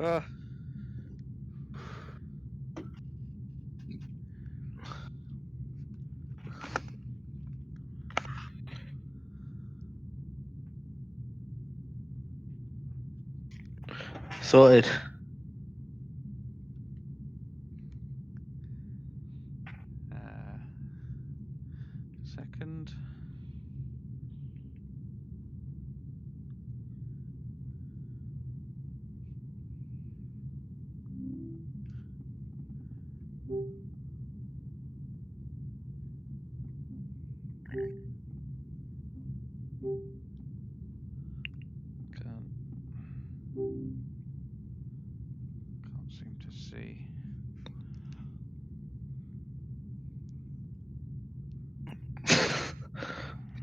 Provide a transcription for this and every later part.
Ah. Sorted. Second. Can't seem to see.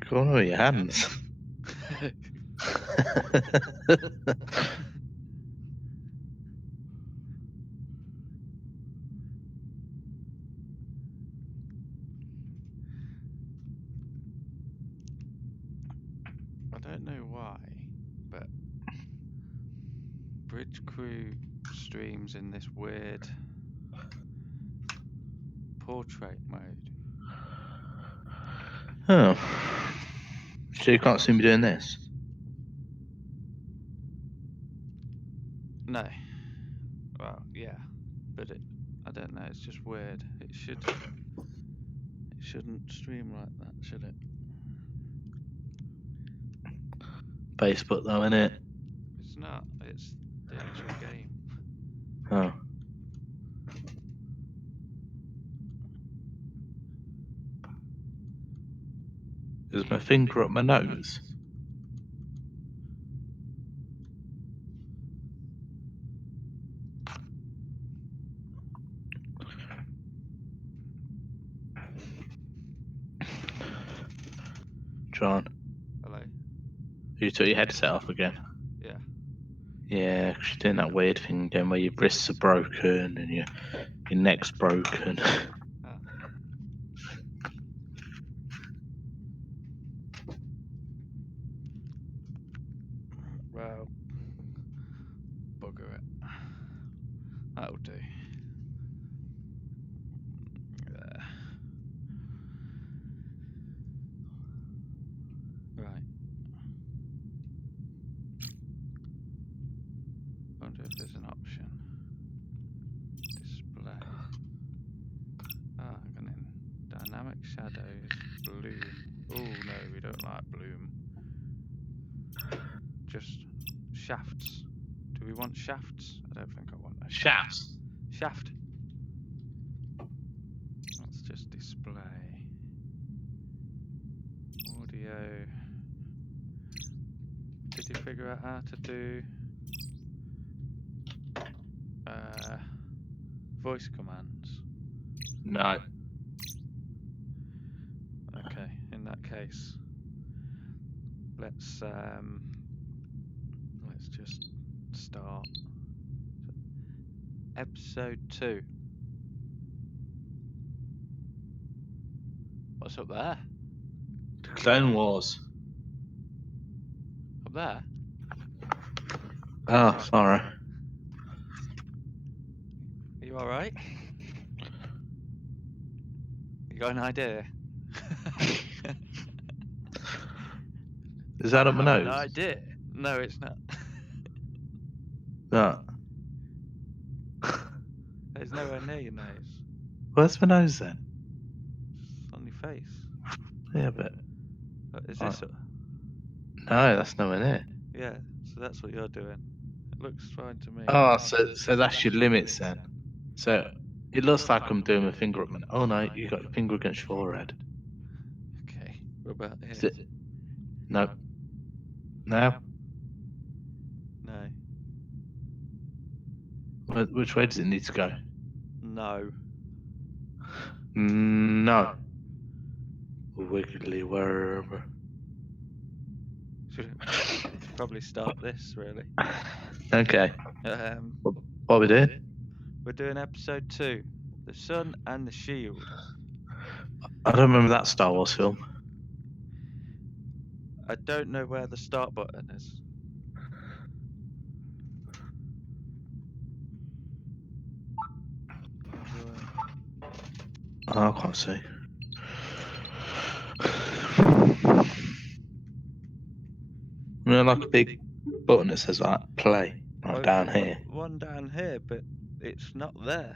Go on with your hands. I don't know why, but Bridge Crew streams in this weird portrait mode. Oh. So you can't see me doing this? No. Well, yeah, but I don't know. It's just weird. It shouldn't stream like that, should it? Facebook though, innit? It's not. It's the actual game. Oh. Is my finger up my nose? John, Hello. you took your headset off again? Yeah. Yeah, 'cause you're doing that weird thing again where your wrists are broken and your neck's broken. Ah. Well, bugger it. That'll do. Right. Wonder if there's an option. Display. Ah, I'm going dynamic shadows, bloom. Oh no, we don't like bloom. Just shafts. Do we want shafts? I don't think I want a Shafts. shaft. Let's just display. Audio. Did you figure out how to do voice commands? No. Okay, in that case, let's just start episode 2. What's up there? The Clone Wars. Up there? Oh, sorry. Are you alright? You got an idea? Is that up my nose? An idea? No, it's not. No. There's nowhere near your nose. Where's my nose then? It's on your face. Yeah, but Is this? no, that's nowhere near. Yeah, so that's what you're doing. It looks fine to me. Oh, so that's your limits then. So it looks like I'm doing my finger up my nose. Oh no, you got your finger against your forehead. Okay, what about here? Is it? No. No. No. Which way does it need to go? No. No. Wiggly worm. Should probably start this really. Okay. What are we doing? We're doing episode 2, The Sun and the Shield. I don't remember that Star Wars film. I don't know where the start button is. Oh, I can't see. Like a big button that says like play down here. One down here, but it's not there.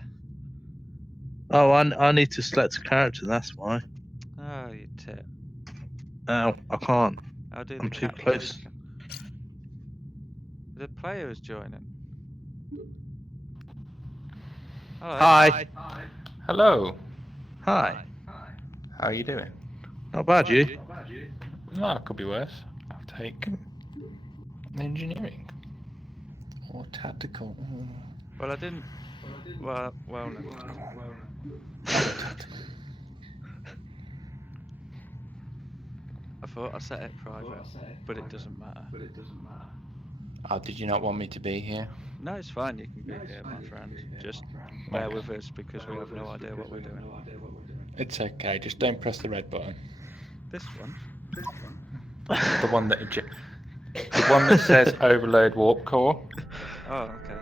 Oh, I need to select a character. That's why. Oh, you tit. No, I can't. I'll do I'm the too captain. close. The player is joining. Hello. Hi. Hello. Hi. How are you doing? Not bad, you? No, it could be worse. I'll take engineering or tactical. Well, I didn't. Well, no. I thought I set it private, but it doesn't matter. Oh, did you not want me to be here? No, it's fine. You can be here, my friend. Just bear with us because we have no idea what we're doing. It's okay. Just don't press the red button. This one? The one that says overload warp core. Oh, okay.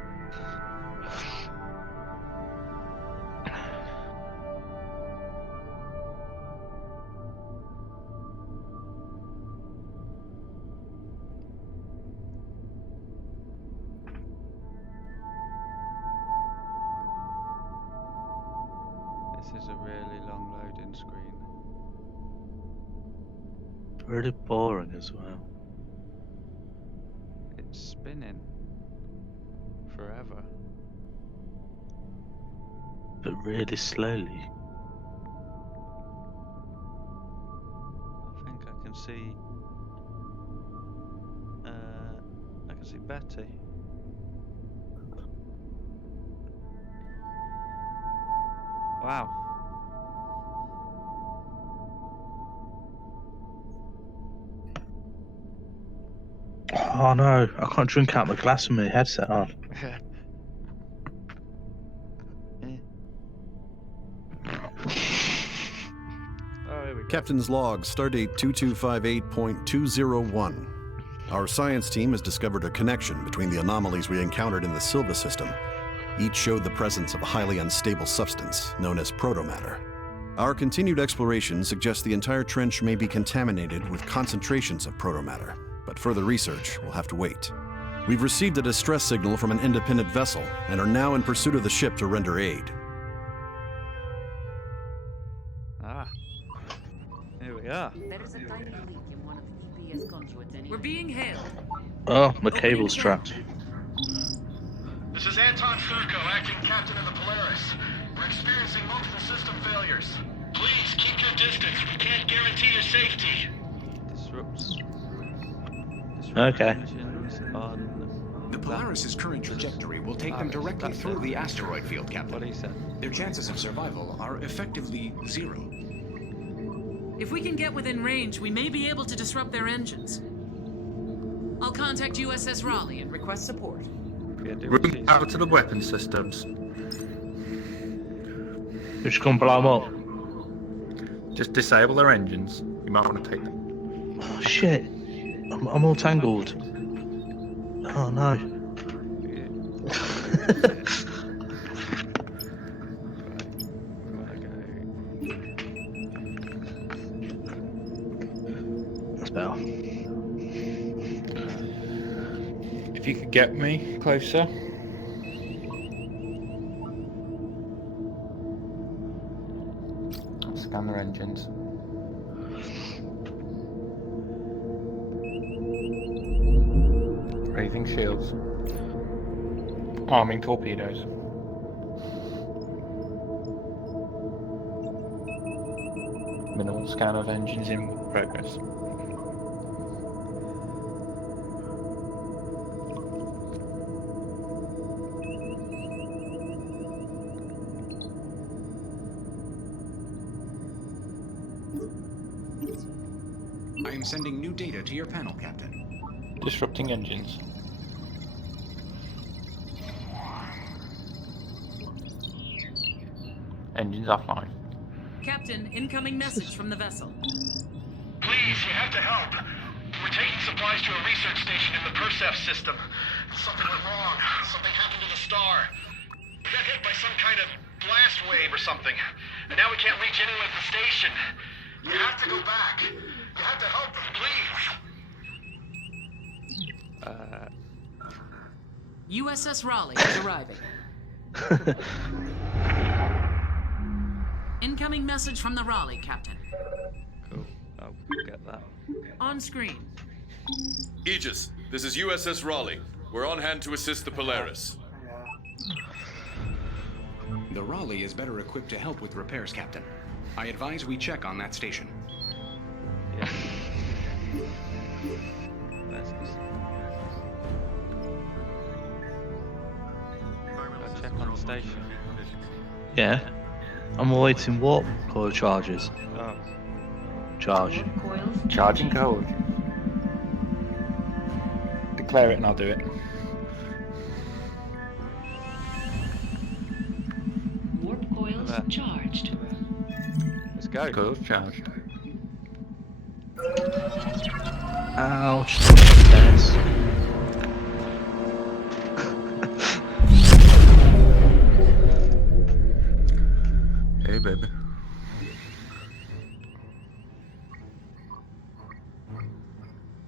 This is a really long loading screen. Really boring as well. It's spinning forever. But really slowly. I think I can see. I can see Betty. Wow. Oh no, I can't drink out my glass with my headset on. Oh, here we go. Captain's log, stardate 2258.201. Our science team has discovered a connection between the anomalies we encountered in the Silva system. Each showed the presence of a highly unstable substance known as protomatter. Our continued exploration suggests the entire trench may be contaminated with concentrations of protomatter, but further research will have to wait. We've received a distress signal from an independent vessel and are now in pursuit of the ship to render aid. Ah. Here we are. There is a tiny leak in one of the EPS conduits anyway. We're being hailed. Oh, my cable's trapped. This is Anton Thurko, acting captain of the Polaris. We're experiencing multiple system failures. Please keep your distance. We can't guarantee your safety. Disrupts Okay. engines on. The Polaris's current trajectory will take them directly through the asteroid field, What Captain. he said. Their chances of survival are effectively zero. If we can get within range, we may be able to disrupt their engines. I'll contact USS Raleigh and request support. Yeah, do what Room she power said. to the weapon systems. We're just gonna blow them up. Just disable their engines. You might want to take them. Oh shit. I'm all tangled. Oh no. That's better. If you could get me closer. I'll scan their engines. Raising shields. Arming torpedoes. Minimal scan of engines in progress. I am sending new data to your panel, Captain. Disrupting engines. Engines offline. Captain, incoming message from the vessel. Please, you have to help. We're taking supplies to a research station in the Persef system. Something went wrong. Something happened to the star. We got hit by some kind of blast wave or something. and now we can't reach anyone at the station. You have to go back. You have to help them, please. USS Raleigh is arriving. Incoming message from the Raleigh, Captain. Cool. I'll get that. On screen. Aegis, this is USS Raleigh. We're on hand to assist the Polaris. The Raleigh is better equipped to help with repairs, Captain. I advise we check on that station. Yeah. Let's just... I'll check on the station. Yeah. I'm awaiting warp coil charges. Oh. Charge. Charging code. Declare it and I'll do it. Warp coils charged. Let's go. Coils charged. Ouch. Yes. Hey, baby.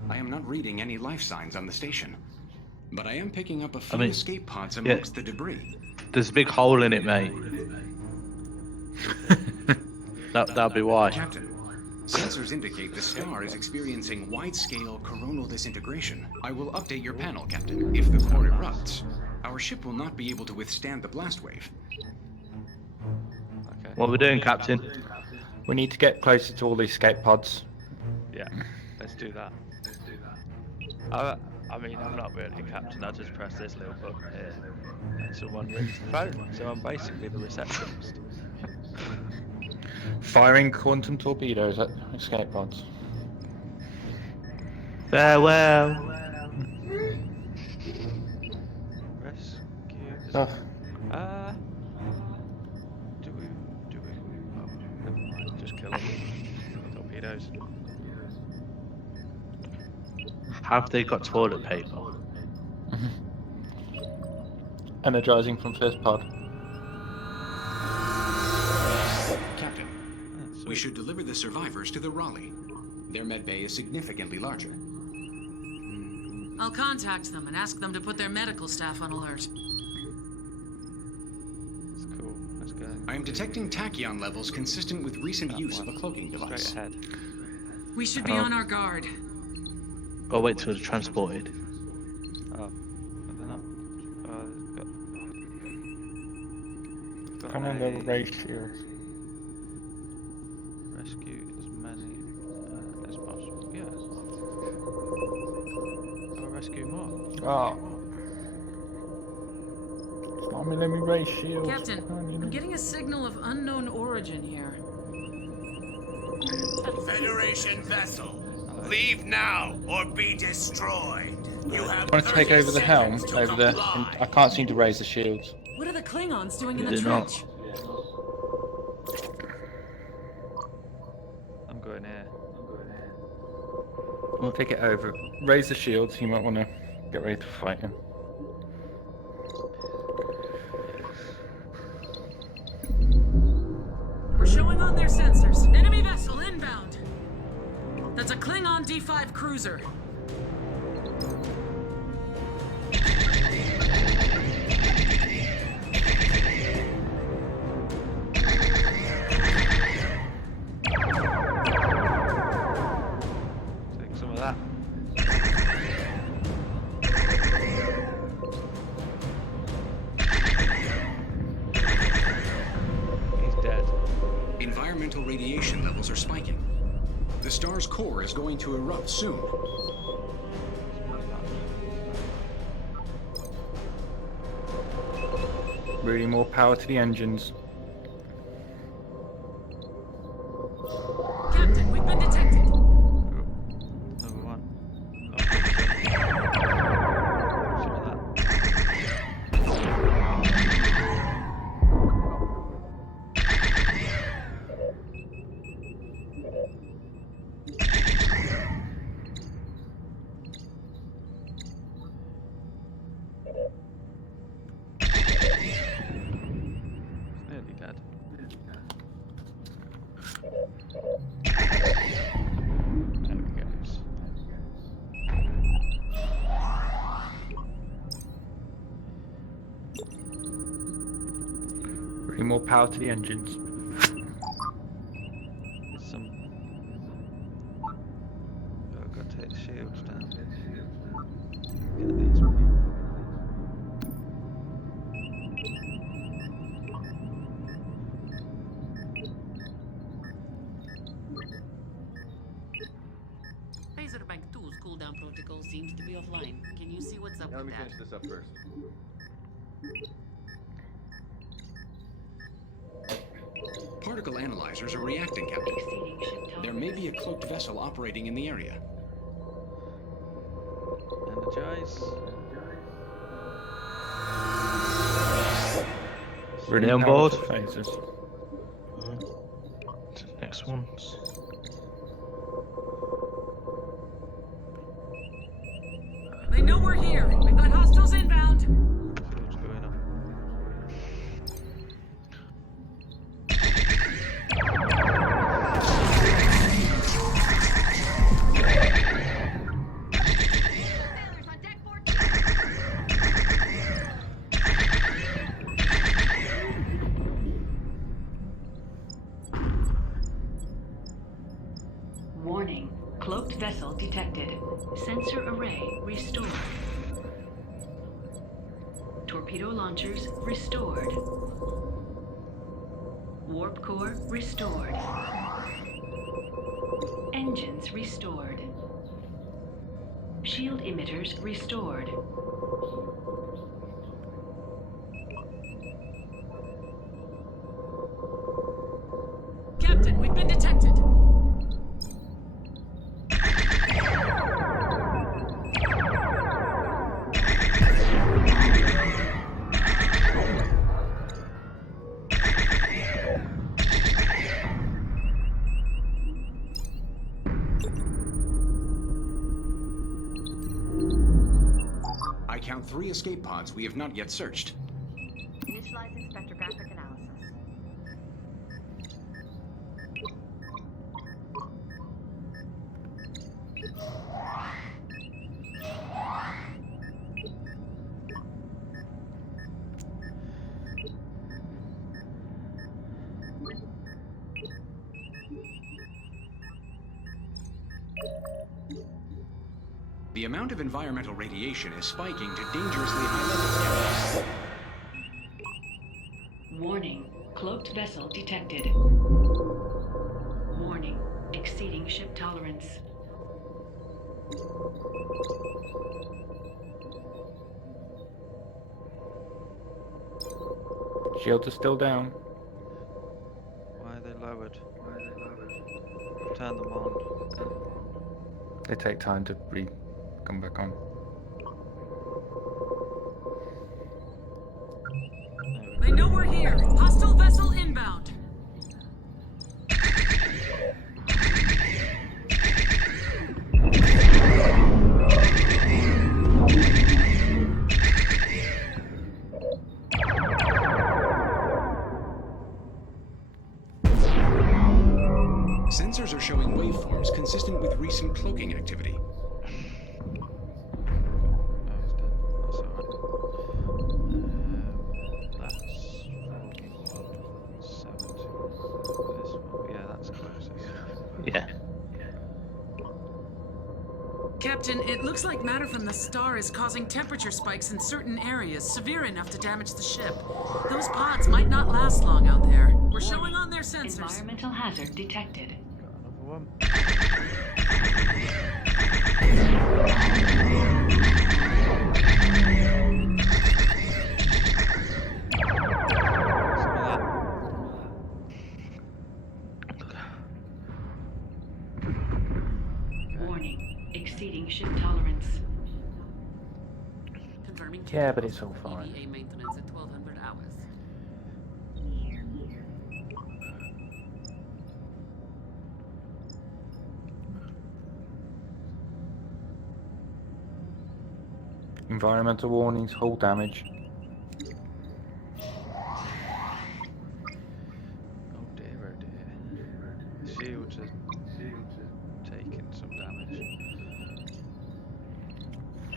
I am not reading any life signs on the station, but I am picking up a few mean, escape pods amongst the debris. There's a big hole in it, mate. That'll be why. Captain, sensors indicate the star is experiencing wide-scale coronal disintegration. I will update your panel, Captain. If the core erupts, our ship will not be able to withstand the blast wave. Okay. What are we doing, Captain? We need to get closer to all the escape pods. Yeah. Let's do that. I mean, I'm not really a captain. I just press this little button here, and someone rings the phone. So I'm basically the receptionist. Firing quantum torpedoes at escape pods. Farewell. Rescue. Stuff. Do we? Oh, never mind. Just kill them. Torpedoes. Have they got toilet paper? Energizing from first pod. Captain, we should deliver the survivors to the Raleigh. Their medbay is significantly larger. I'll contact them and ask them to put their medical staff on alert. That's cool. Let's go. I am detecting tachyon levels consistent with recent use of a cloaking device. Straight ahead. We should be on our guard. Gotta wait till they're transported. Oh, but they're not. Got Come on, little ratio. Rescue as many as possible. Yeah. I'll rescue more. Oh. Mommy, let me raise shields. Captain, I'm getting a signal of unknown origin here. Federation vessel, leave now or be destroyed. You have I want to take over the helm over there. I can't seem to raise the shields. What are the Klingons doing in the They're not. trench? I'm going here. We'll take it over. Raise the shields. You might want to get ready to fight him. We're showing on their sensors. Enemy vessel inbound. That's a Klingon D5 cruiser. Take some of that. He's dead. Environmental radiation levels are spiking. The star's core is going to erupt soon. Really more power to the engines. Captain, we've been detected. Number one. Oh. Some of that. Nearly Need more power to the engines. There's some. Oh, I've got to take the shields down. Get these. Bank 2's cooldown protocol seems to be offline. Can you see what's up Let with me that? finish this up first. Particle analyzers are reacting, Captain. Exceeding ship tolerance. There may be a cloaked vessel operating in the area. Energize. Really on power board? to phasers. Next ones. They know we're here. We've got hostiles inbound. What's going on? Warning. Cloaked vessel detected. Sensor array restored. Torpedo launchers restored. Warp core restored. Engines restored. Shield emitters restored. Captain, we've been detected. I count 3 escape pods we have not yet searched. Initializing spectrographic analysis. The amount of environmental radiation is spiking to dangerously high levels, Captain. Warning. Cloaked vessel detected. Warning. Exceeding ship tolerance. Shields are still down. Why are they lowered? Turn them on. They take time to come back on. They know we're here. Hostile vessel inbound. Sensors are showing waveforms consistent with recent cloaking activity. Oh, he's dead. That's alright. That's 70. This one. Yeah, that's closest. Yeah. Captain, it looks like matter from the star is causing temperature spikes in certain areas, severe enough to damage the ship. Those pods might not last long out there. We're showing on their sensors. Environmental hazard detected. Got another one. Warning. Exceeding ship tolerance. Confirming Yeah, but it's all fine. EVA maintenance at 1200 hours. Environmental warnings, hull damage. Oh dear, oh dear. The shields are taking some damage.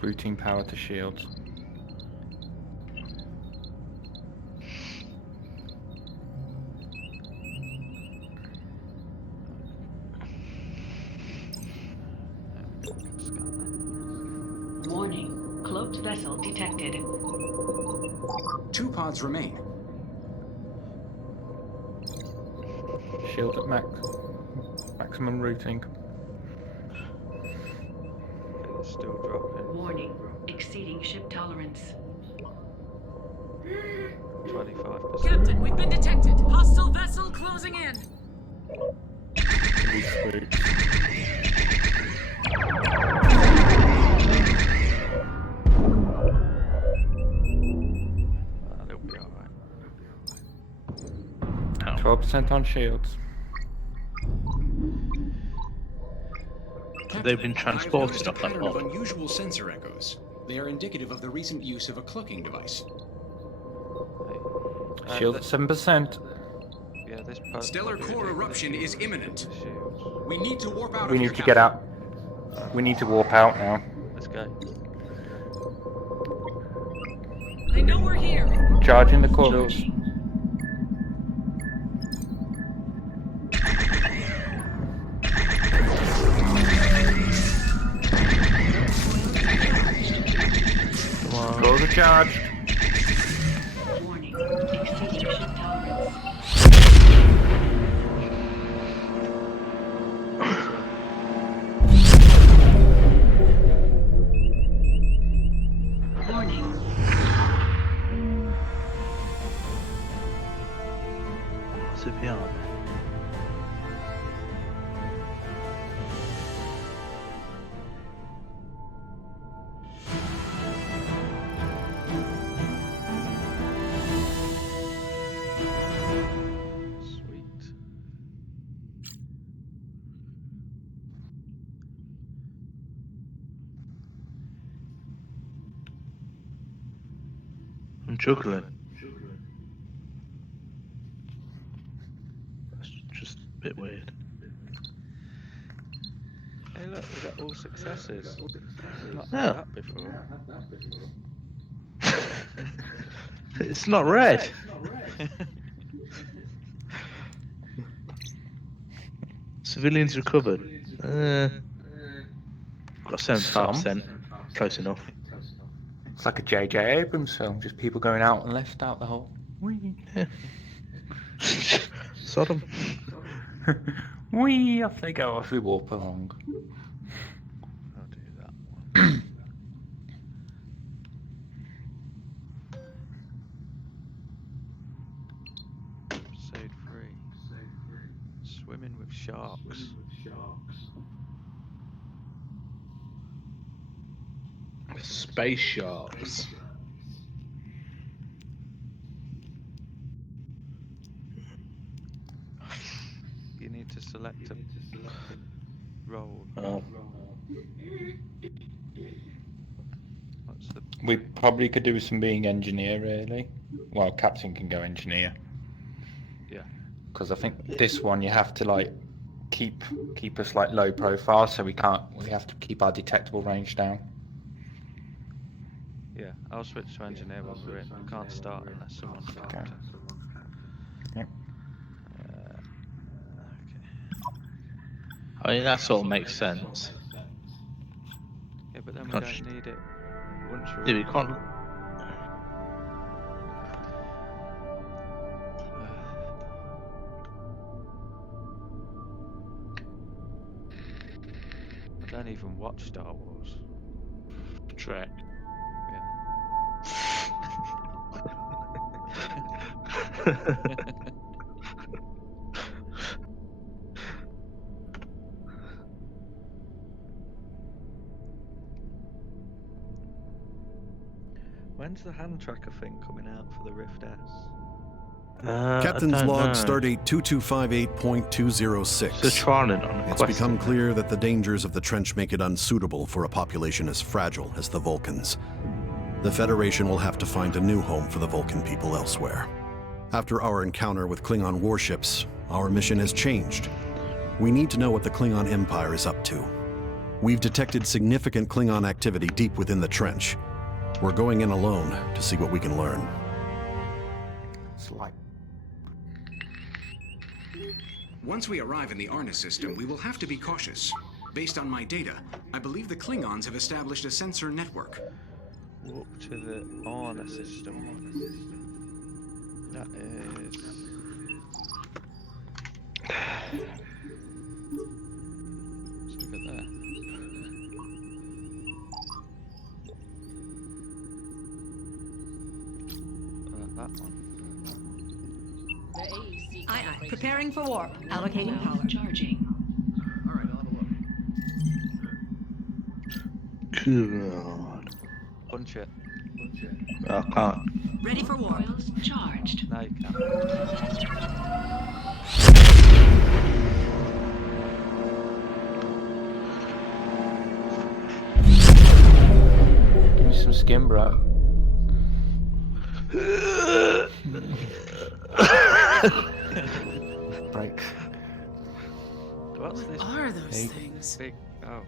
Routine power to shields. vessel detected. 2 pods remain. Shield at maximum routing. It's still dropping. Warning, exceeding ship tolerance. 25%. Captain, we've been detected. Hostile vessel closing in. Route. That'll be alright. 12% on shields. They've been I've transported noticed a off that pattern of pod. unusual sensor echoes. They are indicative of the recent use of a cloaking device. Shield at 7%. Yeah, this part. Stellar core eruption is imminent. We need to warp out We of here, need to get Captain. out. We need to warp out now. Let's go. They know we're here. Charging the coils. Coils are charged. Warning, exceeding ship tolerance. Warning. What's it beyond? Sweet. I'm juggling. That's just a bit weird. Hey, look, we got all successes. Not Yeah. had that before. It's not red. Civilians recovered. Got 75%. Close enough. It's like a J.J. Abrams film, just people going out and left out the hole. Whee! Yeah. Sodom. Whee! Off they go, off we warp along. I'll do that one. Episode 3. Swimming with sharks. Space sharks. You need to select a role. Oh. What's the We probably could do some being engineer, really. Well, Captain can go engineer. Yeah. Because I think this one you have to like keep us like low profile, so we have to keep our detectable range down. Yeah, I'll switch to engineer when we're in. We can't start unless someone's captain. Yep. Okay. I mean, that sort of makes sense. Yeah, but then we Can't don't need it once we're Yeah, in. we can't. I don't even watch Star Wars. Trek. When's the hand tracker thing coming out for the Rift S? Captain's I don't log know. stardate 2258.206. So trialing on a It's quest, become isn't it? clear that the dangers of the trench make it unsuitable for a population as fragile as the Vulcans. The Federation will have to find a new home for the Vulcan people elsewhere. After our encounter with Klingon warships, our mission has changed. We need to know what the Klingon Empire is up to. We've detected significant Klingon activity deep within the trench. We're going in alone to see what we can learn. It's like Once we arrive in the Arna system, we will have to be cautious. Based on my data, I believe the Klingons have established a sensor network. Walk to the honor system. That is. Let's look at that. That one. Aye, aye. Preparing for warp. Allocating power. Charging. Alright, I'll have a look. God. Punch it. I can't. Ready for warp. Coils charged. Now you can. Give me some skin, bro. Break. What's this? What are those things? Big. Oh.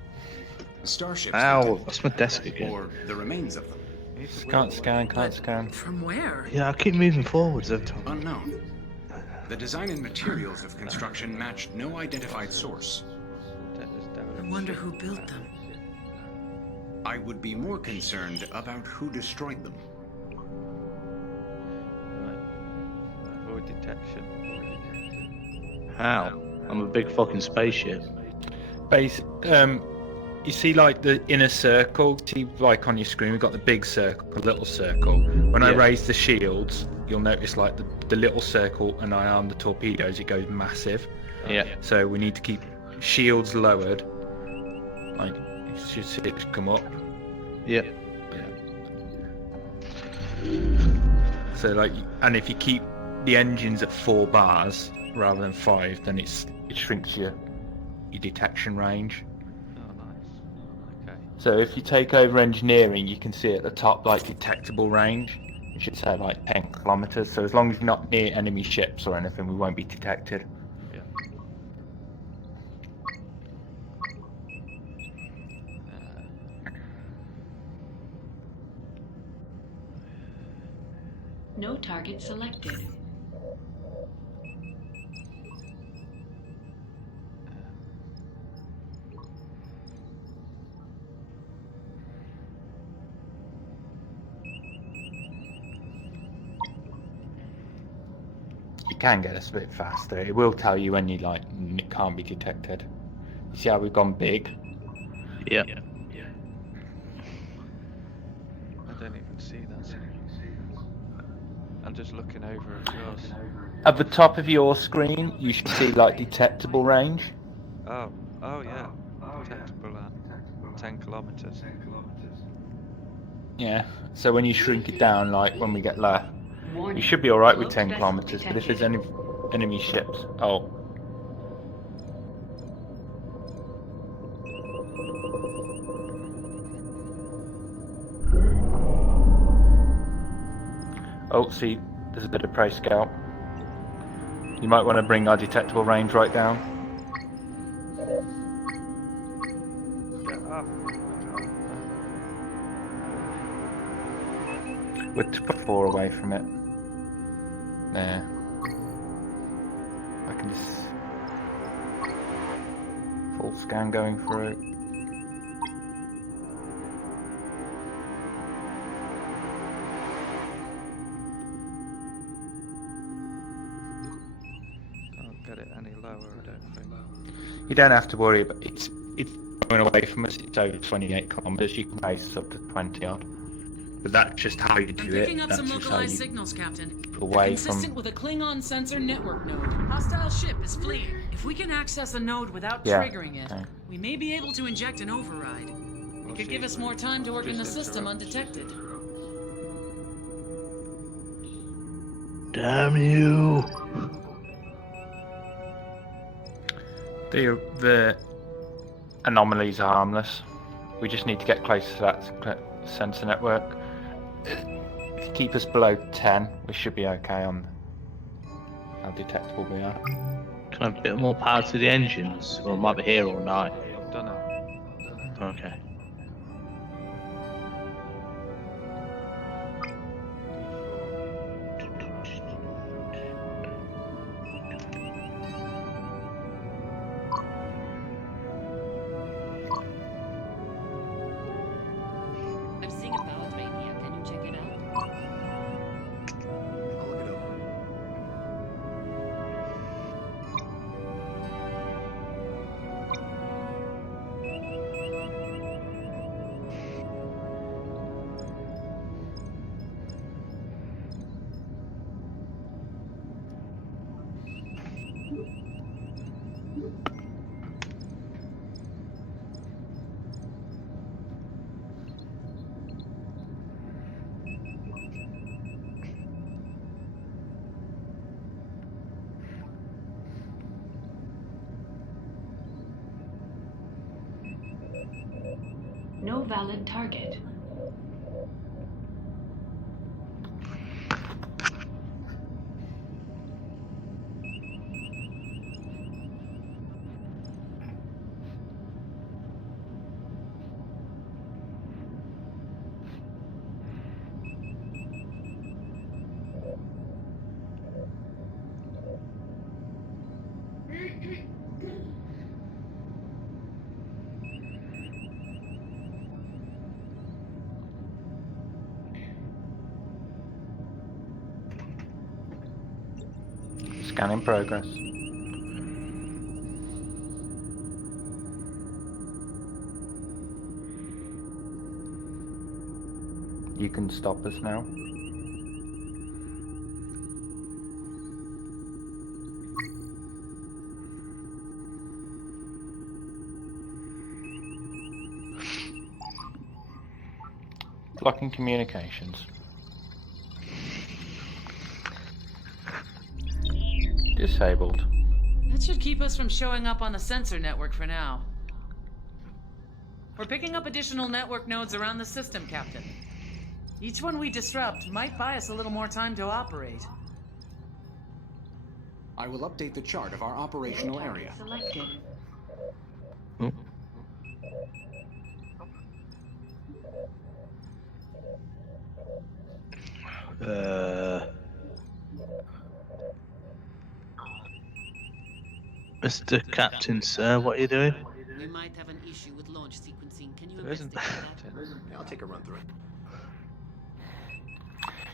Starships. Ow, detected. that's my desk again. Or the remains of them. You need to Can't wheel scan, away. can't scan. From where? Yeah, I keep moving forwards every time. Unknown. The design and materials of construction matched no identified source. That is I derelict wonder ship. who built them. I would be more concerned about who destroyed them. Right. Avoid detection. How? I'm a big fucking spaceship. Base. You see, like the inner circle. See, like on your screen, we've got the big circle, the little circle. When I Yeah. raise the shields, you'll notice like the little circle, and I arm the torpedoes. It goes massive. Yeah. So we need to keep shields lowered. Like you should see it come up. Yeah. So like, and if you keep the engines at 4 bars rather than 5, then it shrinks your detection range. Oh, nice. Okay. So if you take over engineering, you can see at the top like detectable range. It should say like 10 kilometers. So as long as you're not near enemy ships or anything, we won't be detected. Yeah. No target selected. You can get us a bit faster. It will tell you when you like can't be detected. You see how we've gone big? Yeah. I don't even see that. I'm just looking over at yours. At the top of your screen, you should see like detectable range. Oh yeah. Detectable at 10 kilometers. Yeah. So when you shrink it down, like when we get low, you should be all right with 10 kilometers. But if there's any enemy ships, oh. Oh, see, there's a bit of prey scout. You might want to bring our detectable range right down. Get up. We're 4 away from it. There. I can just full scan going through. Can't get it any lower, I don't think. You don't have to worry about it's going away from us. It's over 28 kilometers. You can raise us up to 20 odd. But that's just how you do I'm it. picking up That's some just how localized you signals, Captain. away They're consistent from. with a Klingon sensor network node. Hostile ship is fleeing. If we can access a node without Yeah, triggering it, okay. we may be able to inject an override. It could give us more time to work in the system undetected. Damn you! The anomalies are harmless. We just need to get closer to that sensor network. If you keep us below 10, we should be okay on how detectable we are. Can I have a bit more power to the engines? Or I might be here all night. I've done it. Okay. I'm seeing a ballad rate here. No valid target. Scan in progress. You can stop us now. Blocking communications. Disabled. That should keep us from showing up on the sensor network for now. We're picking up additional network nodes around the system, Captain. Each one we disrupt might buy us a little more time to operate. I will update the chart of our operational area. Selected. Mr. Captain, sir, what are you doing? We might have an issue with launch sequencing. Can you There isn't. investigate that? Yeah, I'll take a run through it.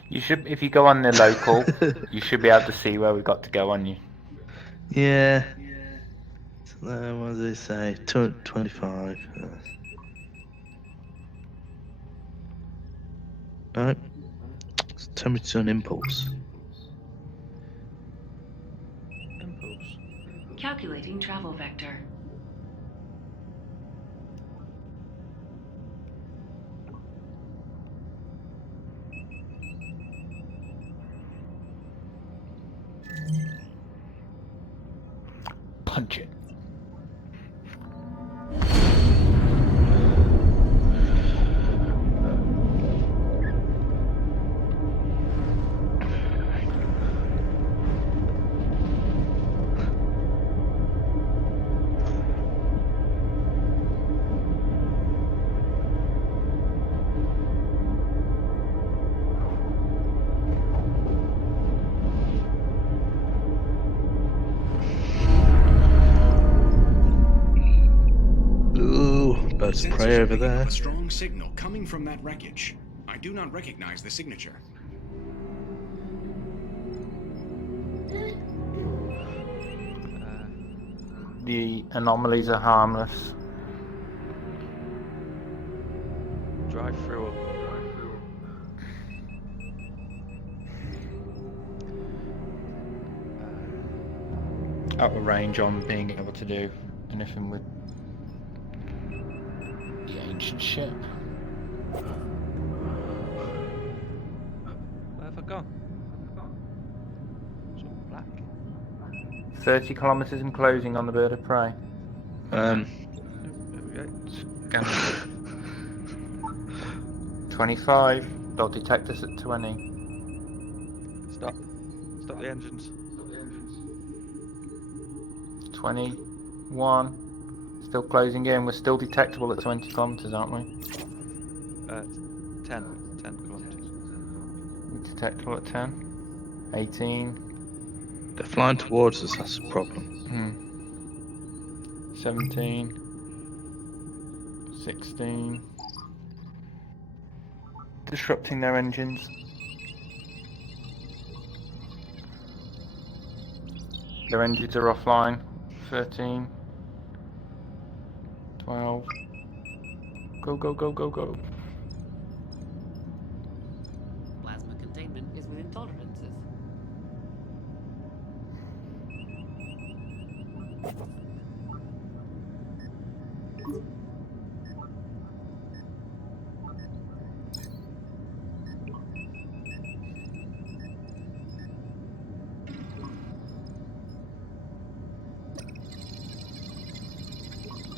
You should, if you go on the local, you should be able to see where we've got to go on you. Yeah. So, what does it say? 25. Right. Tell me to an impulse. Impulse. Calculating travel vector. Punch it. Birds of Sensors prey are over picking up there. a strong signal coming from that wreckage. I do not recognize the signature. The anomalies are harmless. Drive through them. Out of range on being able to do anything with the ancient ship. Where have I gone? It's all black. 30 kilometers and closing on the bird of prey. There we go. Scan. 25. They'll detect us at 20. Stop. Stop the engines. 21. Still closing in. We're still detectable at 20 kilometers, aren't we? 10 kilometers. We're detectable at 10. 18. They're flying towards us, that's a problem. 17. 16. Disrupting their engines. Their engines are offline. 13. 12. Go, go, go, go, go. Plasma containment is within tolerances.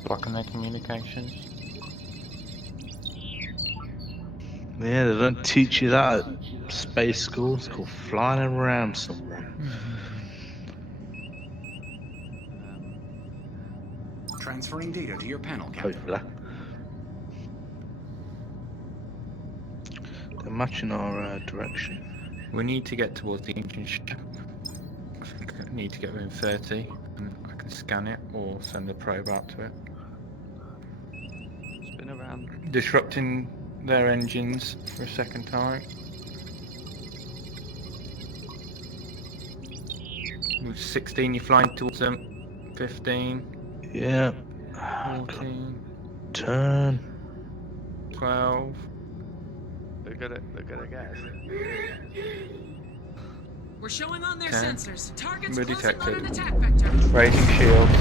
Blocking their communications. Yeah, they don't teach you that at space school. It's called flying around somewhere. Transferring data to your panel, Captain. Hopefully. They're matching our direction. We need to get towards the ancient ship. I think I need to get within 30, and I can scan it or send a probe out to it. Spin around. Disrupting their engines for a second time. With 16, you're flying towards them. 15. Yeah. 14. Turn. 12. They're gonna get us. We're showing on their 10. sensors. Targets We're closing on detected. an attack vector. Raising shields.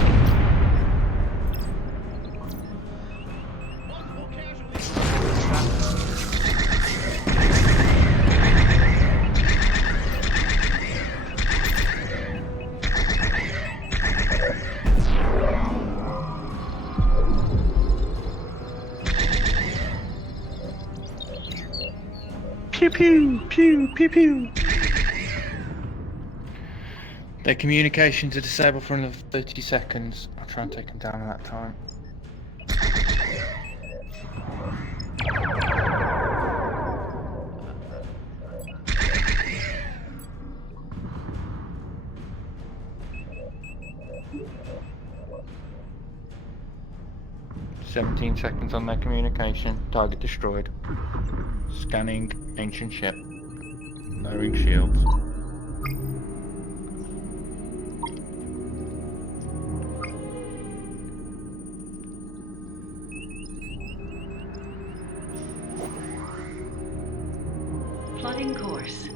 Pew pew pew pew pew. Their communications are disabled for another 30 seconds. I'll try and take them down in that time. "17 seconds on their communication. Target destroyed. Scanning ancient ship. Lowering shields." Plotting course.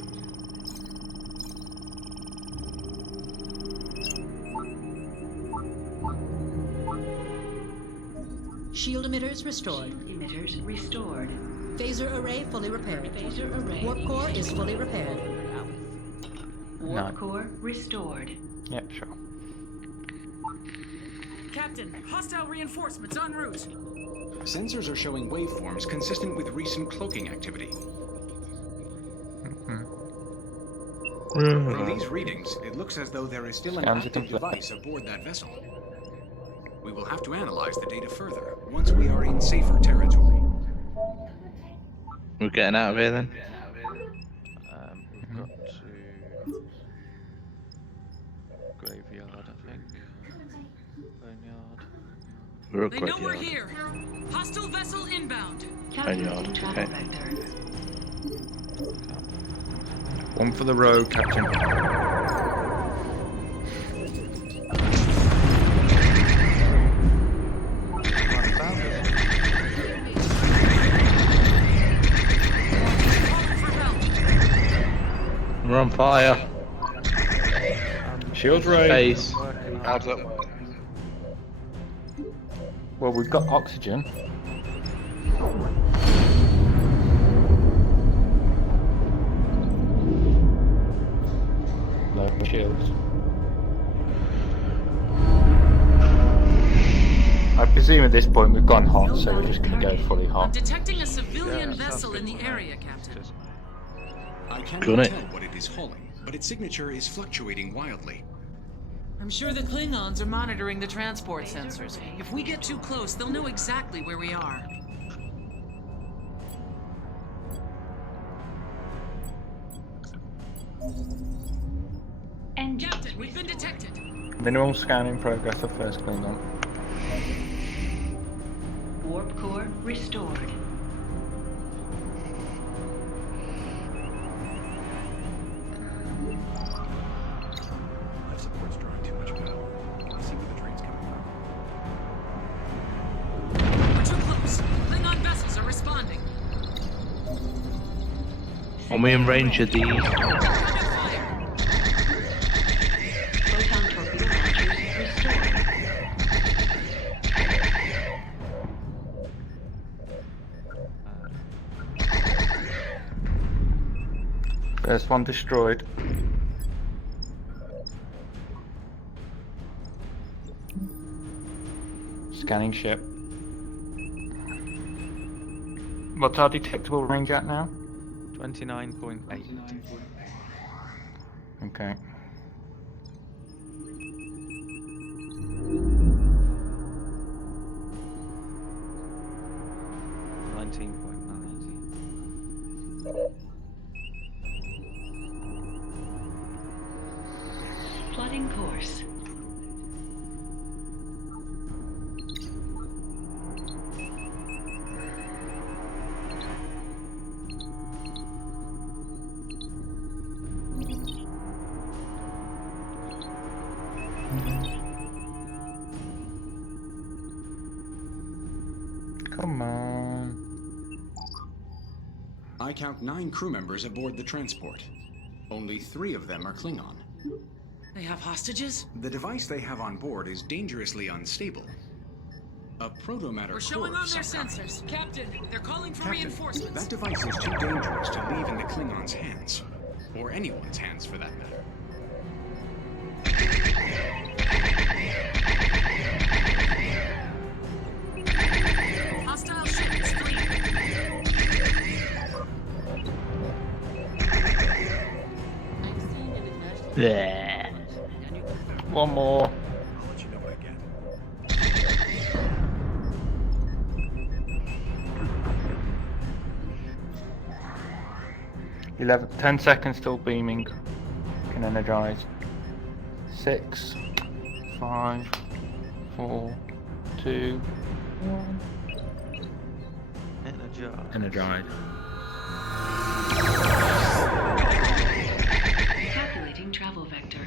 Shield emitters restored. Shield emitters restored. Phaser array fully repaired. Phaser array. Warp core is fully repaired. Warp No. core restored. Yep, sure. Captain, hostile reinforcements en route. Sensors are showing waveforms consistent with recent cloaking activity. From these readings, it looks as though there is still an Scans are active complete. device aboard that vessel. We will have to analyze the data further once we are in safer territory. We're getting out of here then. We've got to graveyard, I think. Boneyard. We're at They know we're graveyard. here. Hostile vessel inbound. Boneyard, Travel okay. vector. One for the road, Captain. We're on fire. Shields raised. Base. How does that work? Well, we've got oxygen. No shields. I presume at this point we've gone hot, so we're just going to go fully I'm hot. detecting a civilian vessel in the area, Captain. I Gun cannot it. tell what it is hauling, but its signature is fluctuating wildly. I'm sure the Klingons are monitoring the transport sensors. If we get too close, they'll know exactly where we are. Engine. Captain, we've been detected. Minimal scan in progress of first Klingon. Warp core restored. Life support's drawing too much power. Can you see where the drain's coming from? We're too close. Klingon vessels are responding. Are we in range of the... Incoming fire. Photon torpedo launchers restored. First one destroyed. Scanning ship. What's our detectable range at now? 29.8. Okay. Plotting course. Come on. I count 9 crew members aboard the transport. Only 3 of them are Klingon. They have hostages? The device they have on board is dangerously unstable. A protomatter We're showing core on of their some kind. sensors. Captain, they're calling for Captain, reinforcements. that device is too dangerous to leave in the Klingons' hands. Or anyone's hands, for that matter. Hostile ship is fleeing. I've seen an international. Yeah. One more. I'll let you know what I get. 10 seconds till beaming. Can energize. 6, 5, 4, 2, 1. Energize. Calculating travel vector.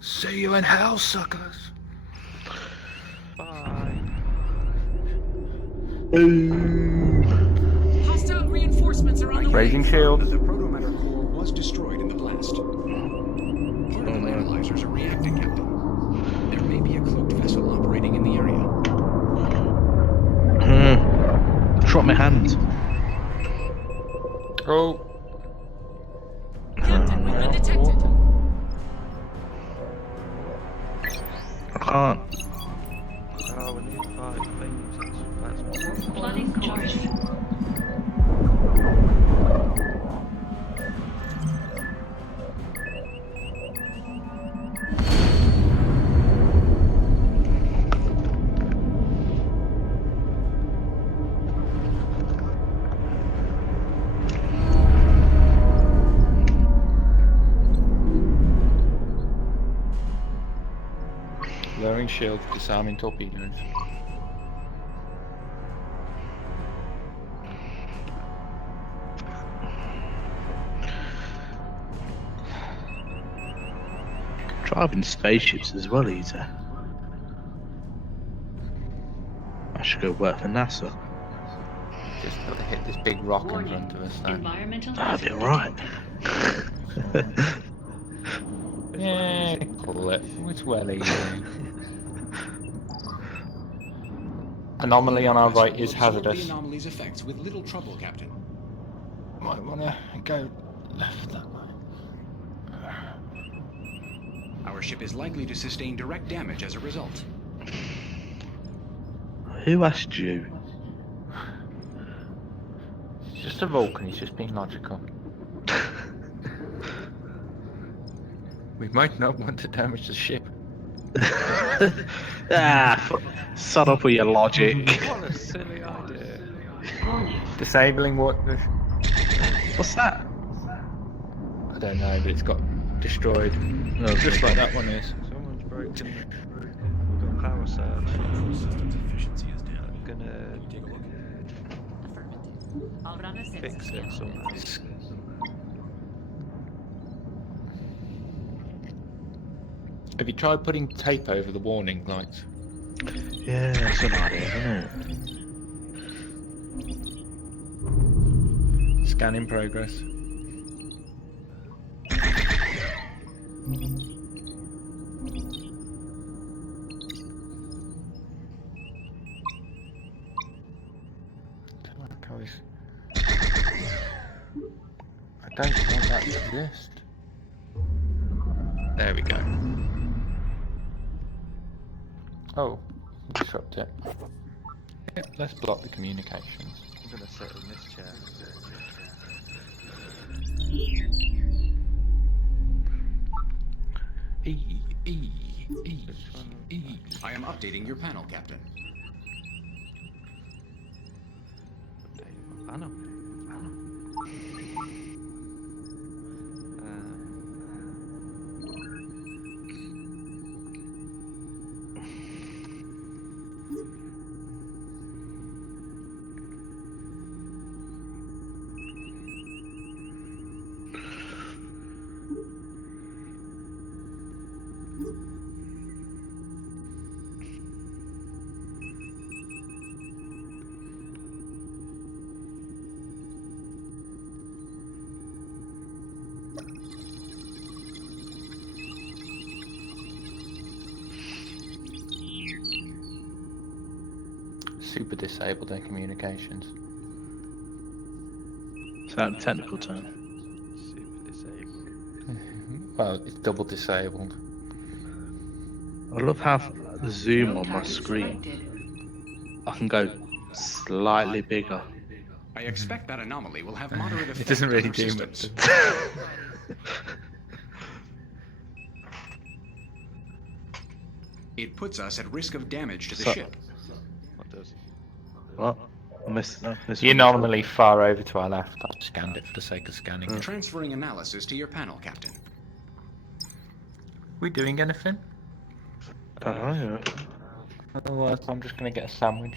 See you in hell, suckers. Bye. Hostile reinforcements are on the way. Raising shield. The protomatter core was destroyed in the blast. Part of the analyzers are reacting, Captain. There may be a cloaked vessel operating in the area. Drop my hand. Oh. Captain, we've been detected. I can't. Oh, we need 5 things. That's Plotting course. Lowering shield, disarming torpedoes. Driving spaceships as well, easier. I should go work for NASA. Just got to hit this big rock in front of us now. Environmental That'd be hazard alright. detected. Yeah, cool it. It's well easy. Anomaly on our right is Absorb hazardous. The anomaly's effects with little trouble, Captain. Might wanna go left that way. Our ship is likely to sustain direct damage as a result. Who asked you? It's just a Vulcan, he's just being logical. We might not want to damage the ship. Sod up with your logic. what a silly idea. Disabling what? What's that? I don't know, but it's got destroyed. No, Just like that one is. Someone's broken. We've got power surge. Systems efficiency is down. I'm gonna Take a look. Affirmative. I'll run a sensor fix scan. it somehow. Have you tried putting tape over the warning lights? Yeah, that's an idea, isn't it? Scan in progress. I don't want that to exist. There we go. Oh, disrupt it. Yep, let's block the communications. I'm gonna sit in this chair. I am updating your panel, Captain. I know. Super disabled their communications. Is that a technical term? Super disabled. Well, it's double disabled. I love how the zoom on my screen. I can go slightly bigger. I expect that anomaly will have moderate effect It doesn't really on our do systems. much. It puts us at risk of damage to the So- ship. What does? What? I missed The anomaly far over to our left. I scanned it for the sake of scanning it. Transferring analysis to your panel, Captain. We doing anything? Don't know. Otherwise, I'm just going to get a sandwich.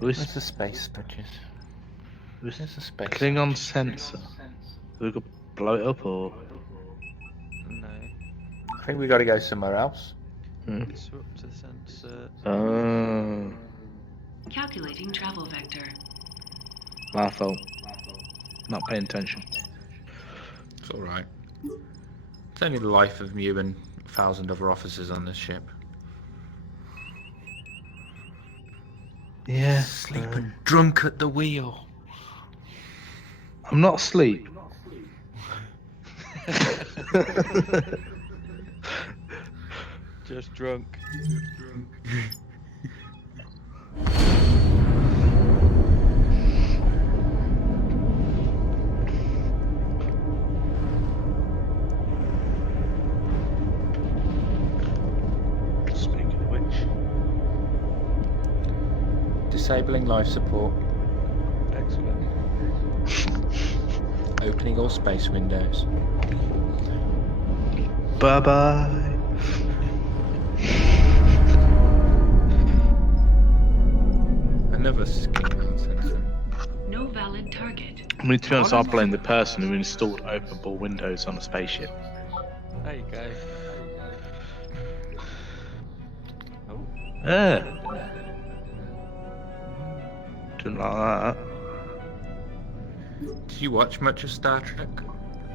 Who's Where's the space switches? Where's the space? Klingon sensor? We could blow it up or? No. I think we got to go somewhere else. Disrupt the sensor. Oh, Calculating travel vector. my fault. Not paying attention. It's all right. It's only the life of you and 1,000 other officers on this ship. Yeah. Sleeping drunk at the wheel. I'm not asleep. Just drunk. Speaking of which, Disabling life support. Excellent. Opening all space windows. bye bye. Another skin sensor. No valid target. I mean, to be honest, I blame the person who installed openable windows on a spaceship. There you go. Oh. Yeah. Didn't like that. Did you watch much of Star Trek?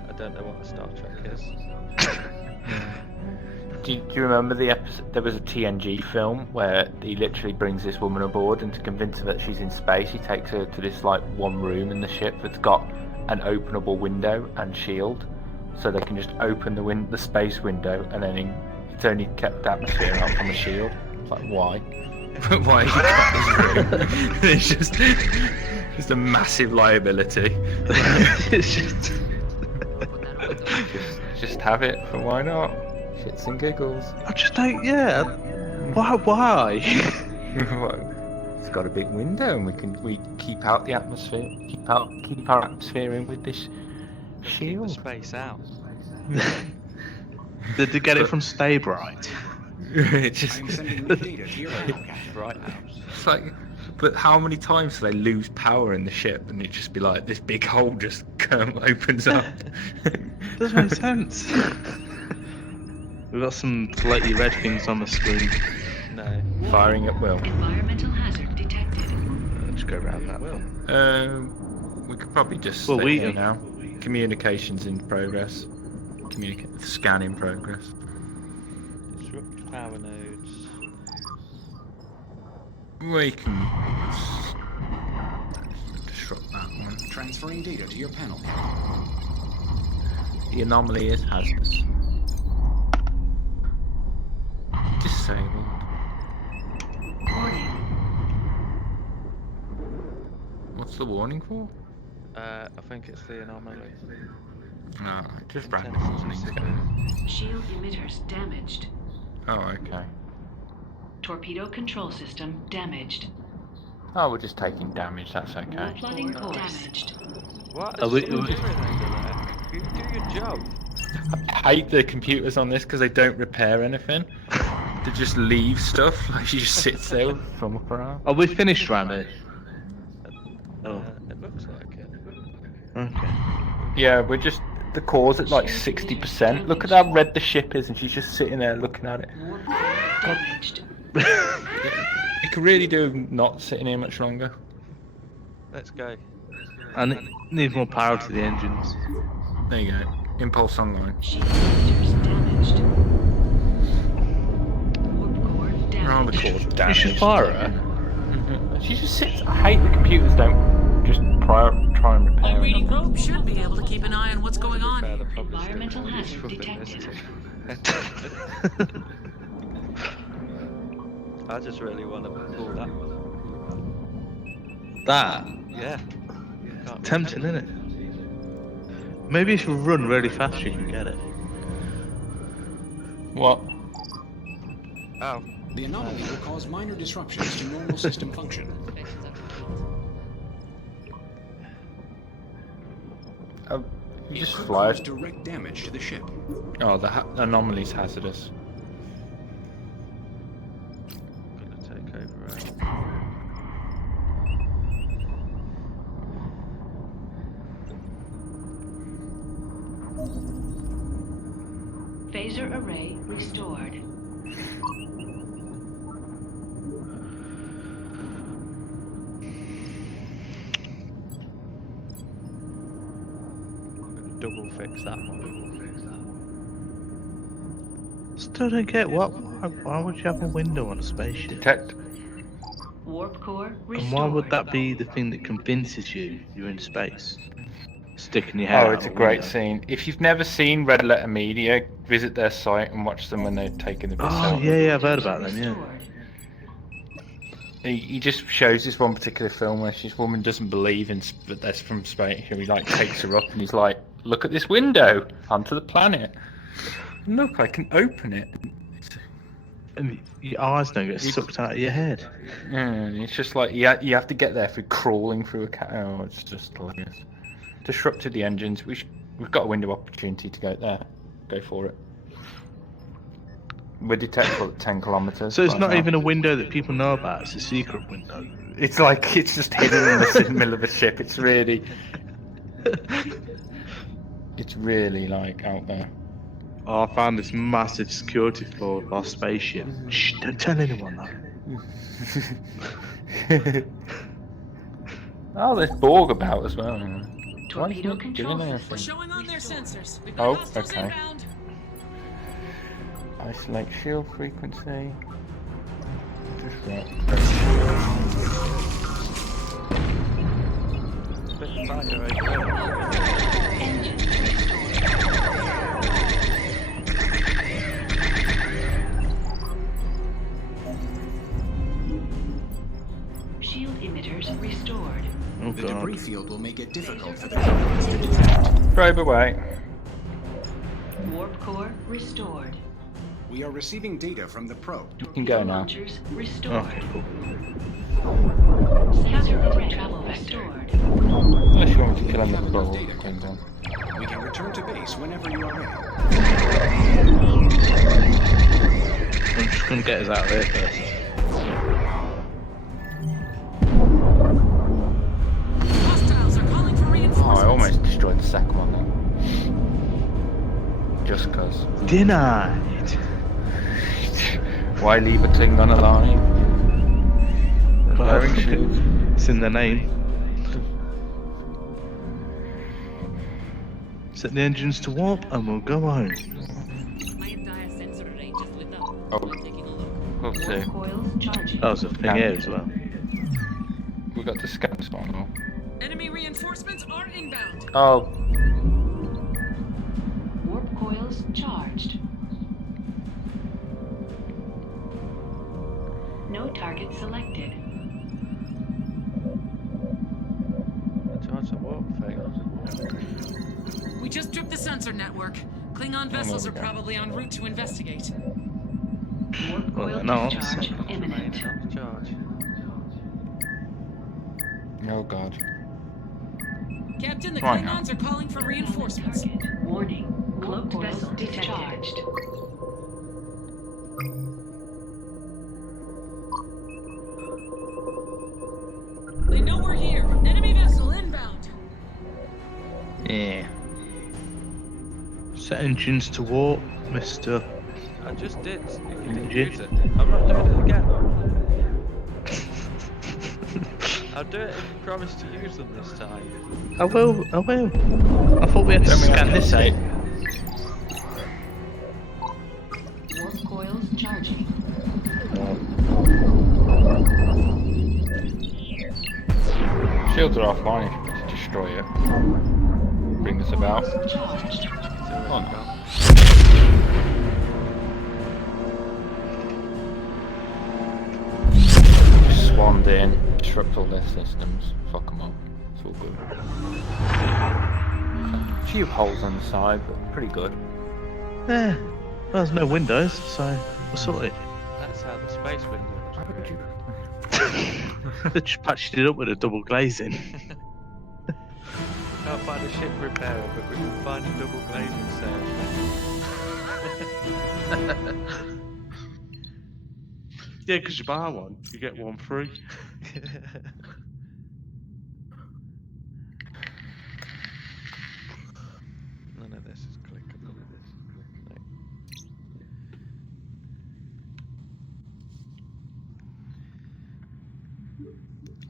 I don't know what a Star Trek is. Do you remember the episode? There was a TNG film where he literally brings this woman aboard, and to convince her that she's in space, he takes her to this like one room in the ship that's got an openable window and shield, so they can just open the space window, and then it's only kept atmosphere out from the shield. It's like, why? Why have you got this room? It's just a massive liability. It's just have it, but why not? Shits and giggles. I just don't. Yeah. Why? It's got a big window, and we keep out the atmosphere. Keep our atmosphere in with this Keep the shield. space out. Did they get it from Stay Bright? It just I'm sending new data to your panel, Captain. Bright house. it's like, but how many times do they lose power in the ship, and it just be like this big hole just opens up? Doesn't make sense. We've got some floaty red things on the screen. No. Firing at will. Environmental hazard detected. Let's go around that. We could probably just Well, stay here now. Communications in progress. Scan in progress. Disrupt power nodes. We can disrupt that one. Transferring data to your panel, Captain. The anomaly is hazardous. Disabled. Warning. the warning for? I think it's the anomaly. No, it just ran Intensity warnings. severe. Shield emitters damaged. Oh, okay. Torpedo control system damaged. Oh, we're just taking damage, that's okay. Flooding core damaged. What? Are we- You do your job. I hate the computers on this because they don't repair anything. They just leave stuff, like you just sit there from up around. Are we finished, Randy? Oh, It looks like it. okay. Yeah, we're just, the core's at like 60%. Look at how red the ship is and she's just sitting there looking at it. Warp core damaged. You could really do not sitting here much longer. Let's go. I need more power to the engines. There you go. Impulse online. Shield emitters damaged. Warp core Oh, the damaged. core's You damaged. should fire her. She just sits. I hate the computers don't just try and repair A it. reading probe should be able to keep an eye on what's going on. Environmental hazard detected. I just really want to pull that. That? Yeah. Can't Tempting, isn't it? Maybe if you run really fast, you can get it. What? Oh. The anomaly will cause minor disruptions to normal system function. You It just could fly. cause direct damage to the ship. Oh, the anomaly's hazardous. Gonna take over. Phaser array restored. Double fix that one. Still don't get why would you have a window on a spaceship? Detect. Warp core restored. And why would that be the thing that convinces you you're in space? Sticking your head Oh, out it's a the great window. scene. If you've never seen Red Letter Media, visit their site and watch them when they're taking the piss Oh out. yeah, I've heard about them. Yeah. He just shows this one particular film where this woman doesn't believe that that's from space. He like takes her up and he's like, "Look at this window onto the planet. Look, I can open it." And your eyes don't get sucked out of your head. Yeah, it's just like you have to get there through crawling through a cat. Oh, it's just hilarious. Disrupted the engines. We've got a window opportunity to go there. Go for it. We're detectable at 10 kilometers. So it's right not now. even a window that people know about. It's a secret window. It's like it's just hidden in the middle of the ship. It's really like out there. Oh, I found this massive security flaw of our spaceship. Shh! Don't tell anyone that. Oh, there's Borg about as well. Torpedo control We're anything? showing on their sensors. We've got Oh, hostiles okay. inbound. Isolate shield frequency. Disrupt. Bit of fire over there. Engines restored. Shield emitters restored. Oh The god. debris field will make it difficult for the drones to detect. Probe away. Warp core restored. We are receiving data from the probe. You can go now. Launchers restored. Okay, cool. Sensor array travel restored. Unless you want me to kill We him have with the enough ball. data, Captain. We can return to base whenever you are ready. I'm just gonna get us out of here first. Hostiles are calling for Oh, reinforcements. I almost destroyed the second one then. Just cause. Denied. Why leave a Klingon alive? Well, Wearing shoes. it's in their name. Set the engines to warp and we'll go home. My entire sensor range is lit up. Oh. I'm taking a look. We'll see. Coils charging. That was a thing here as well. We got the scan spot. Enemy reinforcements are inbound. Oh, Warp coils charged. No target selected. warp failed. We just tripped the sensor network. Klingon vessels are probably en route to investigate. Warp Well, coil no, discharge Remaining imminent. on the charge. Oh god. Captain, the Right now. Klingons are calling for reinforcements. Warning. Cloaked vessel discharged. They know we're here. Enemy vessel inbound. Yeah. Set engines to warp, Mr. I just did. You didn't Engine. use it. I'm not doing it again. I'll do it if you promise to use them this time. I will. I thought we had to Then we have scan to this say- thing. Warp coils charging. Shields are offline if you need to destroy it. Bring this about. Charged. Oh no. Swanned in, disrupt all their systems, fuck them up. It's all good. A few holes on the side, but pretty good. Yeah. Well, there's no windows, so we're sorted. That's how the space window was created. They just patched it up with a double glazing. Can't find a ship repairer, but we can find a double glazing salesman. Yeah, because you buy one, you get one free. None of this is clickable. Right.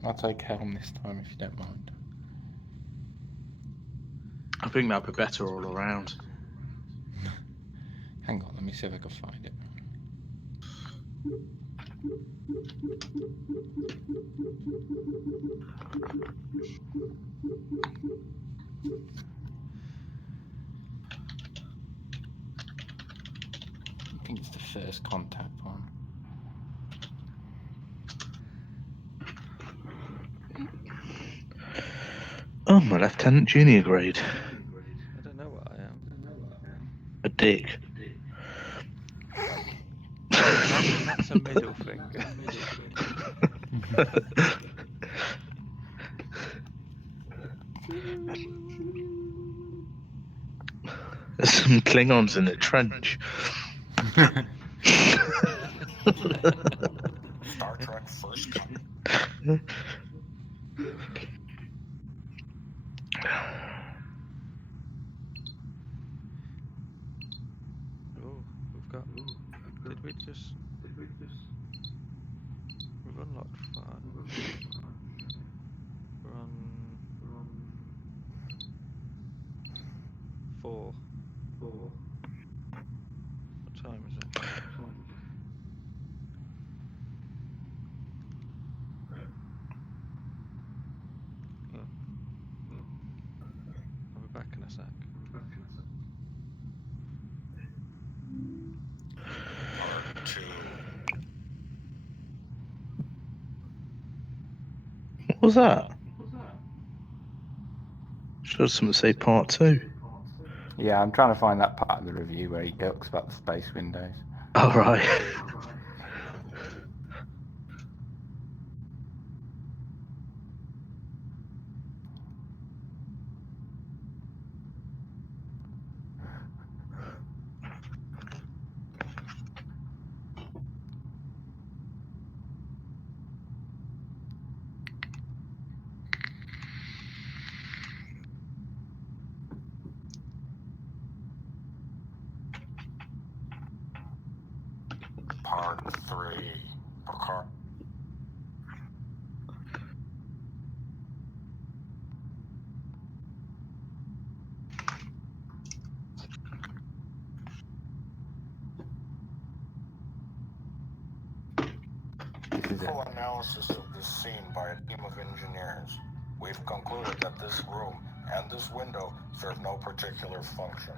I'll take helm this time if you don't mind. I think that'd be better all around. Hang on, let me see if I can find it. I think it's the first contact one. Oh, my Lieutenant Junior grade. I don't know what I am. A dick. That's a middle finger. There's some Klingons in the trench. Star Trek First Con- Oh, we've got. Did we just? We've unlocked 5. We're on 4. What time is it? Oh. I'll be back in a sec. Part 2. What was that? Should someone say part 2? Yeah, I'm trying to find that part of the review where he talks about the space windows. Oh, right. Part 3. Picard. Full analysis of this scene by a team of engineers. We've concluded that this room and this window serve no particular function.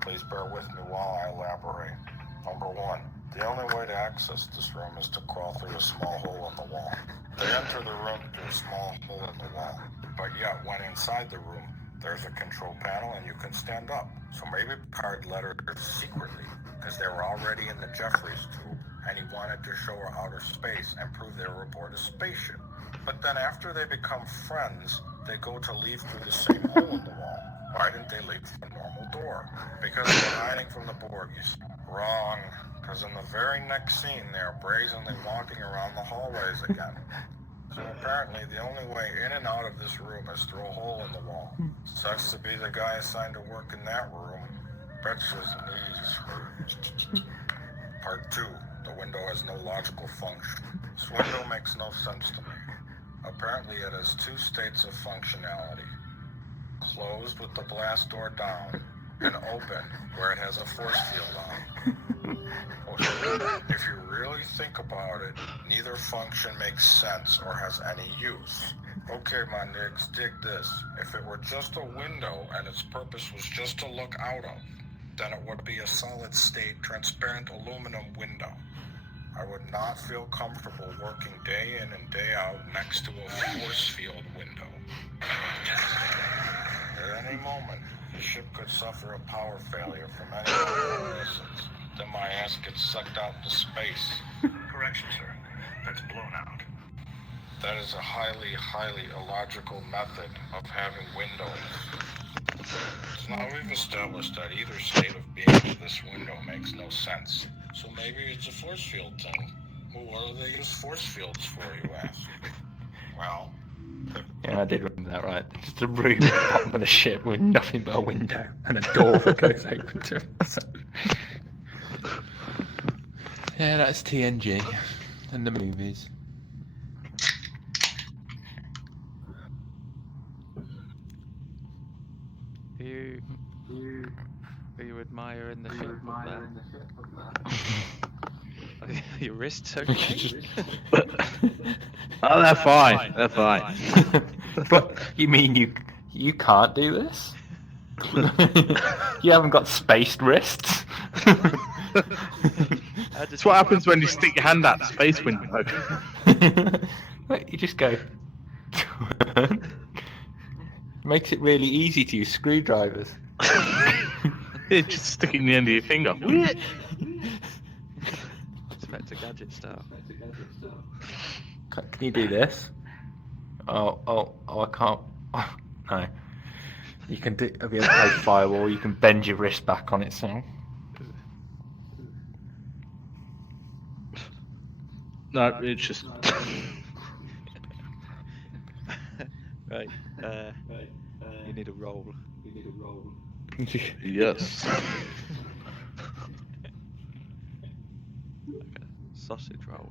Please bear with me while I elaborate. Number 1. The only way to access this room is to crawl through a small hole in the wall. They enter the room through a small hole in the wall, but yet when inside the room, there's a control panel and you can stand up. So maybe Picard let her secretly, because they were already in the Jeffries tube, and he wanted to show her outer space and prove they were aboard a spaceship. But then after they become friends, they go to leave through the same hole in the wall. Why didn't they leave through a normal door? Because they're hiding from the Borgies. Wrong. Because in the very next scene, they're brazenly walking around the hallways again. So apparently, the only way in and out of this room is through a hole in the wall. Sucks to be the guy assigned to work in that room. Bets his knees. Part 2. The window has no logical function. This window makes no sense to me. Apparently, it has 2 states of functionality. Closed with the blast door down, and open where it has a force field on. If you really think about it, neither function makes sense or has any use. Okay, my niggas, dig this. If it were just a window and its purpose was just to look out of, then it would be a solid-state, transparent aluminum window. I would not feel comfortable working day in and day out next to a force field window. At any moment, the ship could suffer a power failure from any of the reasons. Then my ass gets sucked out into space. Correction, sir. That's blown out. That is a highly, highly illogical method of having windows. So now we've established that either state of being of this window makes no sense. So maybe it's a force field thing. Well, what do they use force fields for, you ask? Well... Yeah, I did remember that, right? Just a room at the bottom of the ship with nothing but a window and a door that goes open to it. Yeah, that's TNG and the movies. Are you admiring the ship up there? Your wrists okay? Oh, they're fine. They're fine. But you mean you can't do this? You haven't got spaced wrists? That's what happens when you stick your hand out the space window. Wait, you just go. Makes it really easy to use screwdrivers. It's just sticking the end of your finger. Inspector Gadget style. Can you do this? Oh, I can't. Oh, no. You can do. Have you ever played Firewall? You can bend your wrist back on itself. No, it's just. Right. You need a roll. Yes. Sausage roll.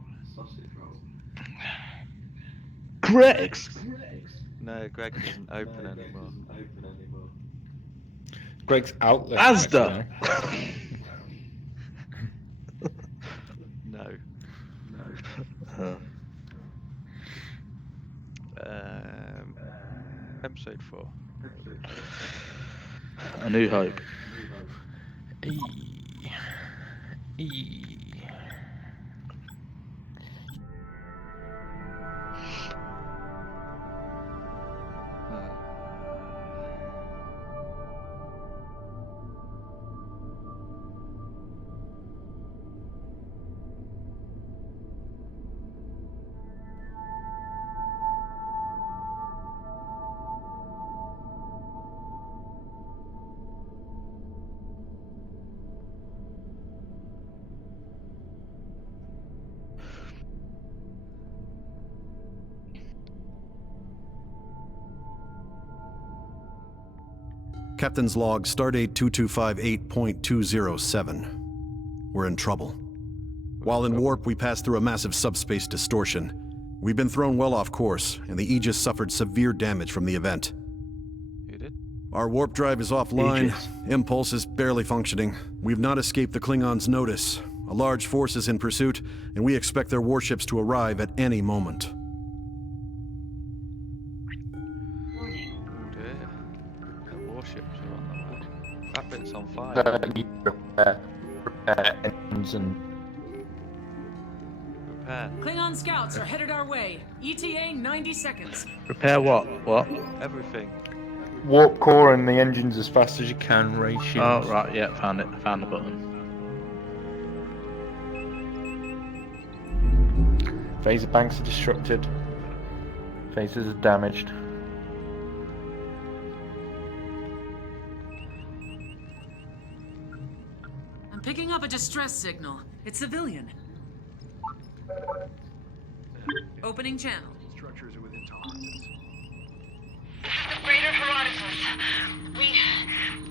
Greg's. No, Greg isn't open anymore. Greg's outlet. Asda. No. Episode 4. A New Hope. Captain's log, Stardate 2258.207. We're in trouble. While in warp, we passed through a massive subspace distortion. We've been thrown well off course, and the Aegis suffered severe damage from the event. You did? Our warp drive is offline. Aegis. Impulse is barely functioning. We've not escaped the Klingons' notice. A large force is in pursuit, and we expect their warships to arrive at any moment. Warships are on the way. That bit's on fire. Repair engines and Repair. Klingon scouts are headed our way. ETA 90 seconds. Repair what? What? Everything. Warp core and the engines as fast as you can. Ray shields. Oh, right, yeah, found it. Found the button. Phaser banks are disrupted. Phasers are damaged. I'm picking up a distress signal. It's civilian. Opening channel. Structures are within tolerances. This is the freighter Herodotus. We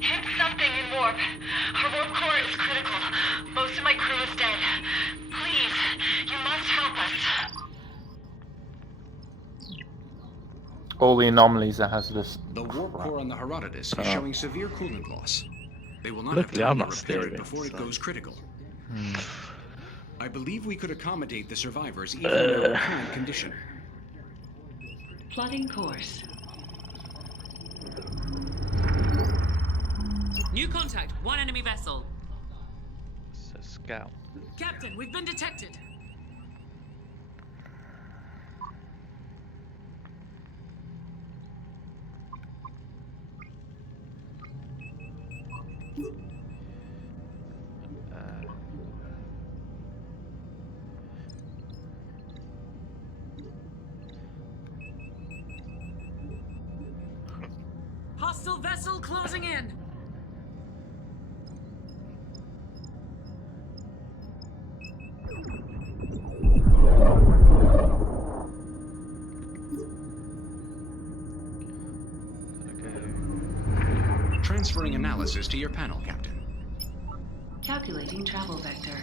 hit something in warp. Our warp core is critical. Most of my crew is dead. Please, you must help us. All the anomalies are hazardous. The warp core on the Herodotus is showing severe coolant loss. They will not Luckily, have I'm time not to repair it steering, before it so. goes critical. I believe we could accommodate the survivors even in their current condition. Plotting course. New contact. One enemy vessel. It's a scout. Captain, we've been detected. Hostile vessel closing in. Transferring analysis to your panel, Captain. Calculating travel vector.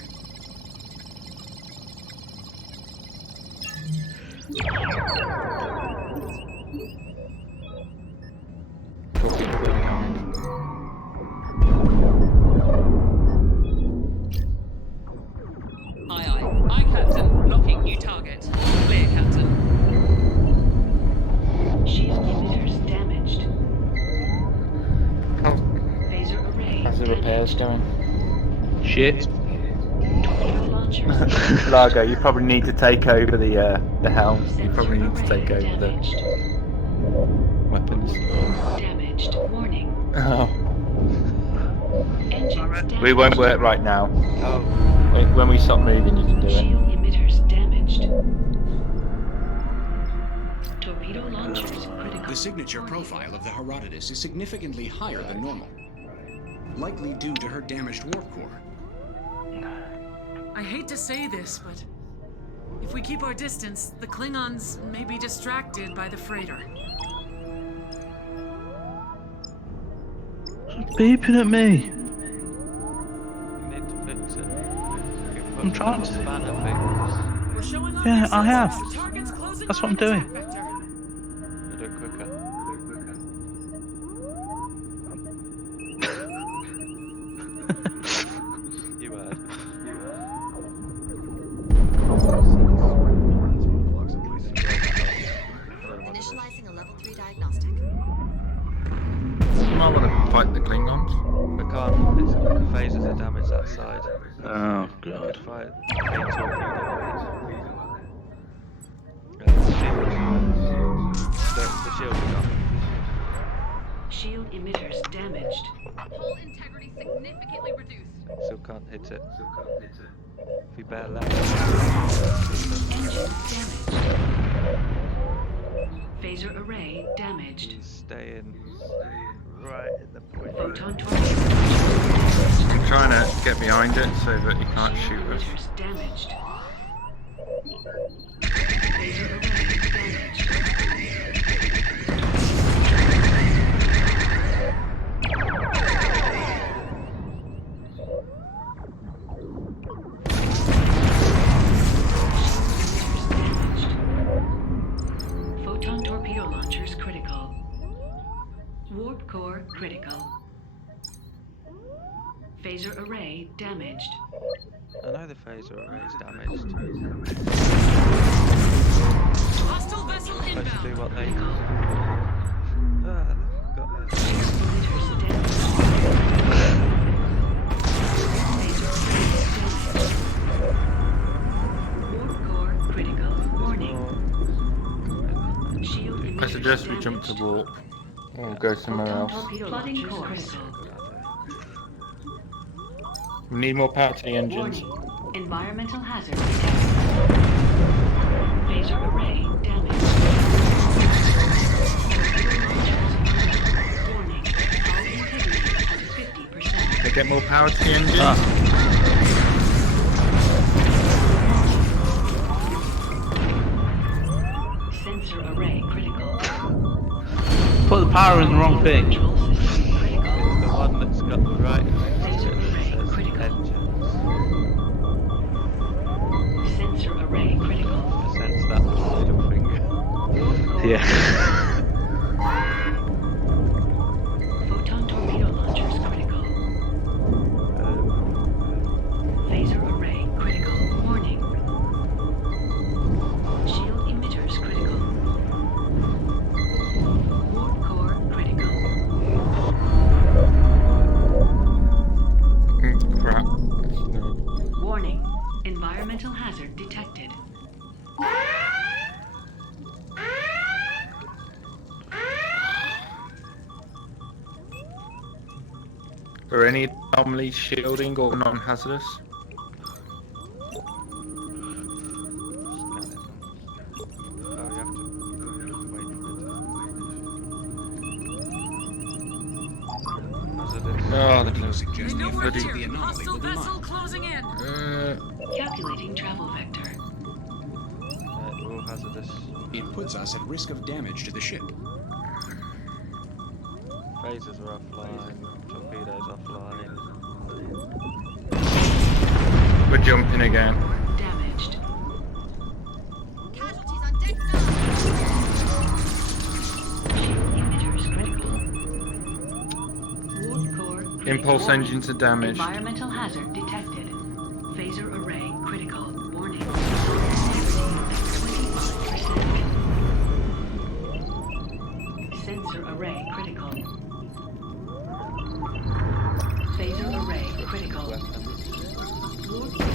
Aye, aye. Aye, Captain. Blocking new target. Clear, Captain. Shield emitters damaged. Phaser array. How's the repairs going? Shit. Torpedo launchers. Largo, you probably need to take over the helm. You probably need to take over the weapons. Damaged. Warning. Oh. Engines damaged. We won't work right now. Oh. When we stop moving, you can do it. Shield emitters damaged. Torpedo launchers critical. The signature profile of the Herodotus is significantly higher than normal, likely due to her damaged warp core. I hate to say this, but if we keep our distance, the Klingons may be distracted by the freighter. It's beeping at me. You need to fix it. I'm trying to. Spanner things. We're showing our Yeah, I have. distance. Target's closing That's on what I'm an doing. attack vector. Do it quicker. You heard. Initializing a level 3 diagnostic. You might want to fight the Klingons. We can't. It's, the phasers are damaged that side. Oh, God. Fight. The shield is gone. Shield emitters damaged. Hull integrity significantly reduced. Still can't hit it. If you bear left. Engines damaged. Phaser array damaged. He's staying right in the point. Photon torpedo. I'm trying to get behind it so that he can't shoot us. Emitters damaged. Phaser array damaged. Photon torpedo launchers critical. Warp core critical. Phaser array damaged. I know the phaser array is damaged. Hostile vessel Supposed to do inbound. what they Critical. got there. Emitters damaged. Phaser array damaged. Warp core go somewhere Photon else. torpedo launchers critical. We need more power to the engines. Warning. Environmental hazard detected. Phaser array damaged. Warning. Hull integrity at 50%. Can I get more power to the engines? Sensor array critical. Put the power in the wrong thing. Control system critical. It's the one that's got the right next to Phaser it that array says critical. engines. Sensor array critical. I sense that middle finger. Yeah. Photon torpedo launchers critical. Phaser array critical. Warning. Shield emitters critical. Warp core critical. Crap. No. Warning. Environmental hazard detected. Are any anomalies shielding or non-hazardous? Oh, the close. Suggest the effects of the anomaly Hostile within vessel mind. closing in. Calculating travel vector. All hazardous. It puts us at risk of damage to the ship. Phasers are offline. Torpedoes offline. We're jumping again. Damaged. Casualties on deck Shield emitters critical. Warp core critical. Impulse Warning. engines are damaged. Environmental hazard detected. Phaser array critical. Warning. Integrity at 25%. Sensor array critical. Phaser array critical. Warp core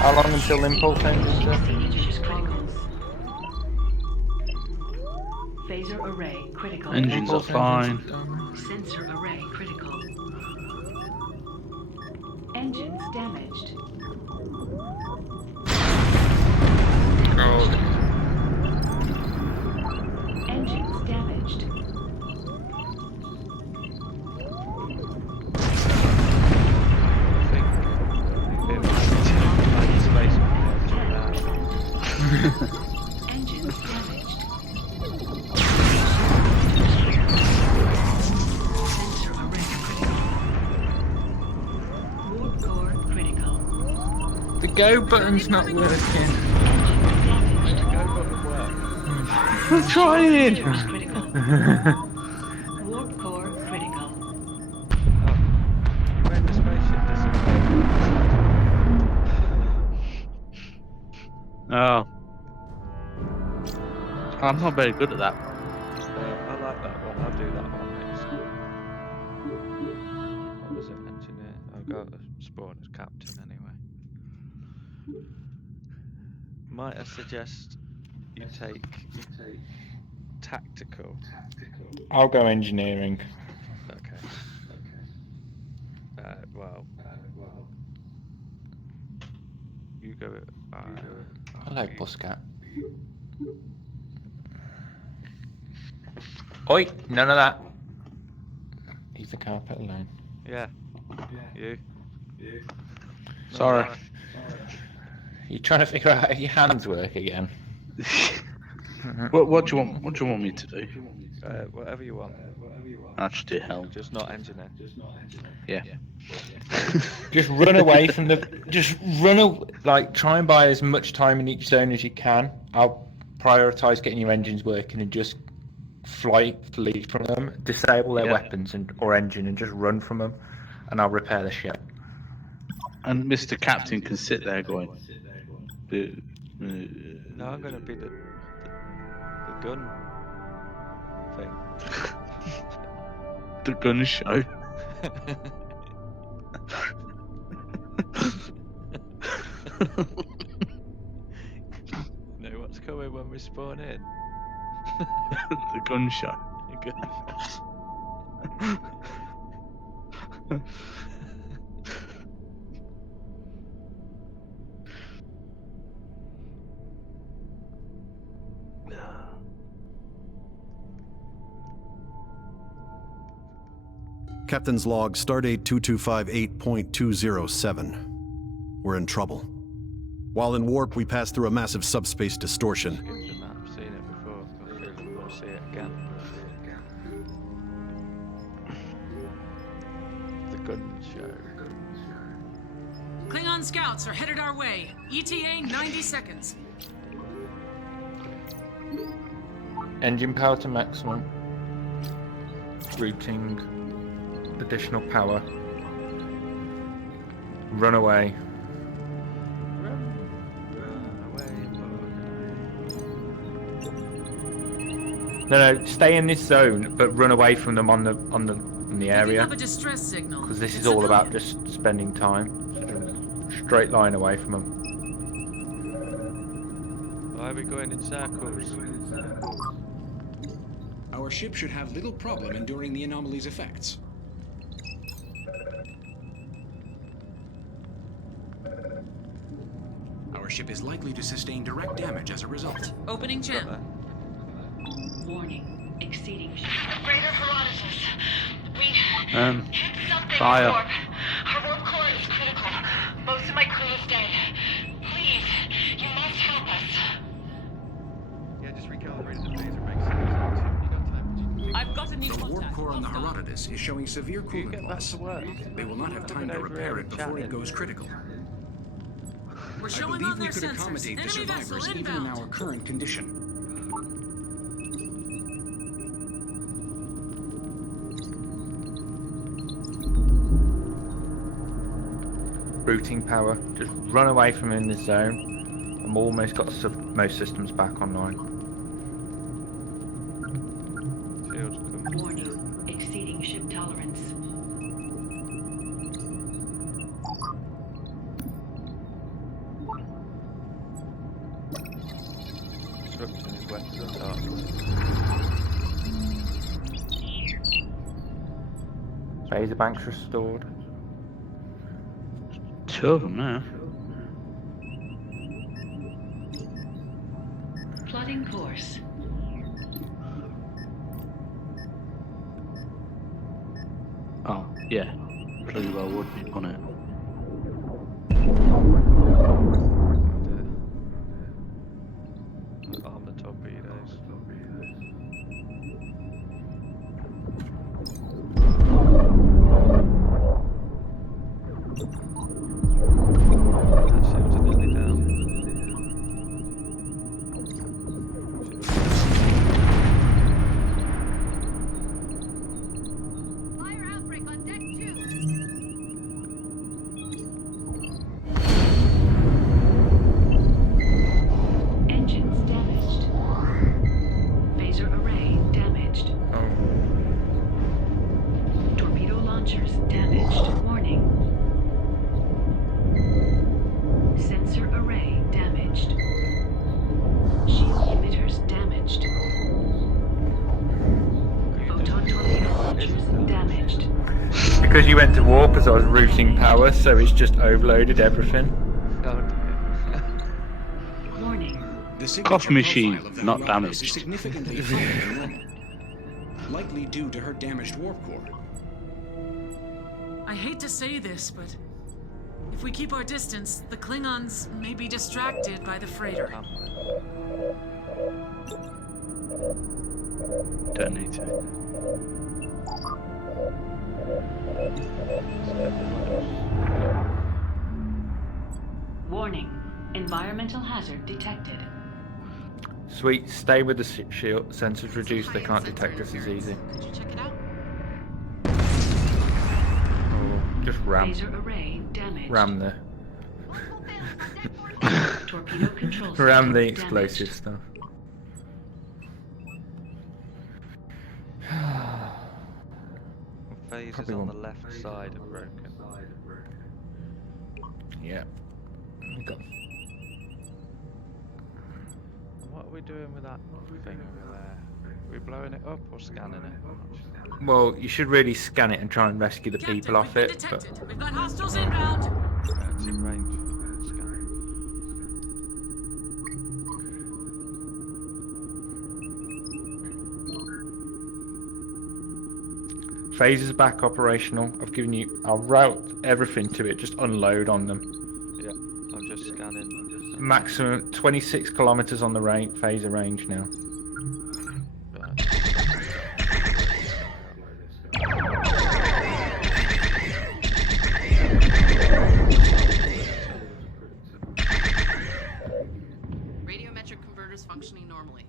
How long until impulse engines are? engines critical. Phaser array critical. Engines are fine. Sensor array critical. Engines damaged. Oh, Engines damaged. Engines damaged. Sensor array critical. Warp core critical. the go button's not working. I'm trying. Critical. Warp core critical. When the spaceship disappeared. Oh. I'm not very good at that. I like that one. I'll do that one next. What was it? Engineer. I'll go to spawn as captain anyway. Might I suggest you take tactical? I'll go engineering. Okay. Well. You go. Hello, Buscat. Oi, none of that. Leave the carpet alone. Yeah. You. Sorry. You're trying to figure out how your hands work again. What do you want? What do you want me to do? Whatever you want. Actually, hell. Just not engineer. Yeah. Just run away from the. Just like try and buy as much time in each zone as you can. I'll prioritize getting your engines working and just flee from them, disable their weapons or engine, and just run from them, and I'll repair the ship. And Mr. Captain can sit there going. No, I'm gonna be the gun thing. The gun show. You know what's coming when we spawn in? The gun show. good. Captain's log, Stardate 2258.207. We're in trouble. While in warp, we pass through a massive subspace distortion. Skipping that. I've seen it before. Got a feeling we'll see it again. The gun show. Klingon scouts are headed our way. ETA 90 seconds. Engine power to maximum. Routing. Additional power. Run away. No, stay in this zone, but run away from them on the area. Picking up a distress signal. Because this is all about just spending time. Straight line away from them. Why are we going in circles? Our ship should have little problem enduring the anomaly's effects. Our ship is likely to sustain direct damage as a result. Opening channel. Warning. Exceeding. The freighter Herodotus. We hit something fire. in warp. Our warp core is critical. Most of my crew is dead. Please, you must help us. Yeah, just recalibrated the phaser. Makes sense. You got time. I've got a new The warp contact. core on the Herodotus is showing severe coolant Get back loss. to work. They will not have time to repair it before it goes critical. We're I showing believe on we their could sensors. accommodate the Enemy survivors vessel even in inbound. our current condition. Routing power. Just run away from in this zone. I'm almost got most systems back online. Shields come. Warning. Exceeding ship tolerance. Disrupting his weapons up. Phaser banks restored. Two of them now. Plotting course. Oh, yeah. Pretty well would be on it. Armor torpedoes. That shields are nearly down. Fire outbreak on deck 2. Engines damaged. Phaser array damaged. Torpedo launchers damaged. Warning. Sensor array damaged. Shield emitters damaged. Photon torpedo launchers damaged. Because you went to warp as I was routing power, so it's just overloaded everything. Oh dear. Warning. The signature Coffee machine, profile of the not Herodotus damaged. is significantly higher than normal, likely due to her damaged warp core. I hate to say this, but if we keep our distance, the Klingons may be distracted by the freighter. Don't need to. Warning. Environmental hazard detected. Sweet, stay with the shield. Sensors reduced, they can't detect us as easy. Could you check it out? Oh, just ram Phaser array damaged. the Torpedo control ram the system explosive damaged. stuff. Phasers Probably on won't. the left side are broken. Yeah. We got What are we doing with that thing over there? we blowing it up or scanning it? I'm not sure. Well, you should really scan it and try and rescue the Captain, people off we've been it. But detected. We've got hostiles inbound. It's in range. Scanning. Phaser's back operational. I'll route everything to it. Just unload on them. Yeah, I'm just scanning. Maximum 26 kilometers on the phaser range now. Radiometric converters functioning normally.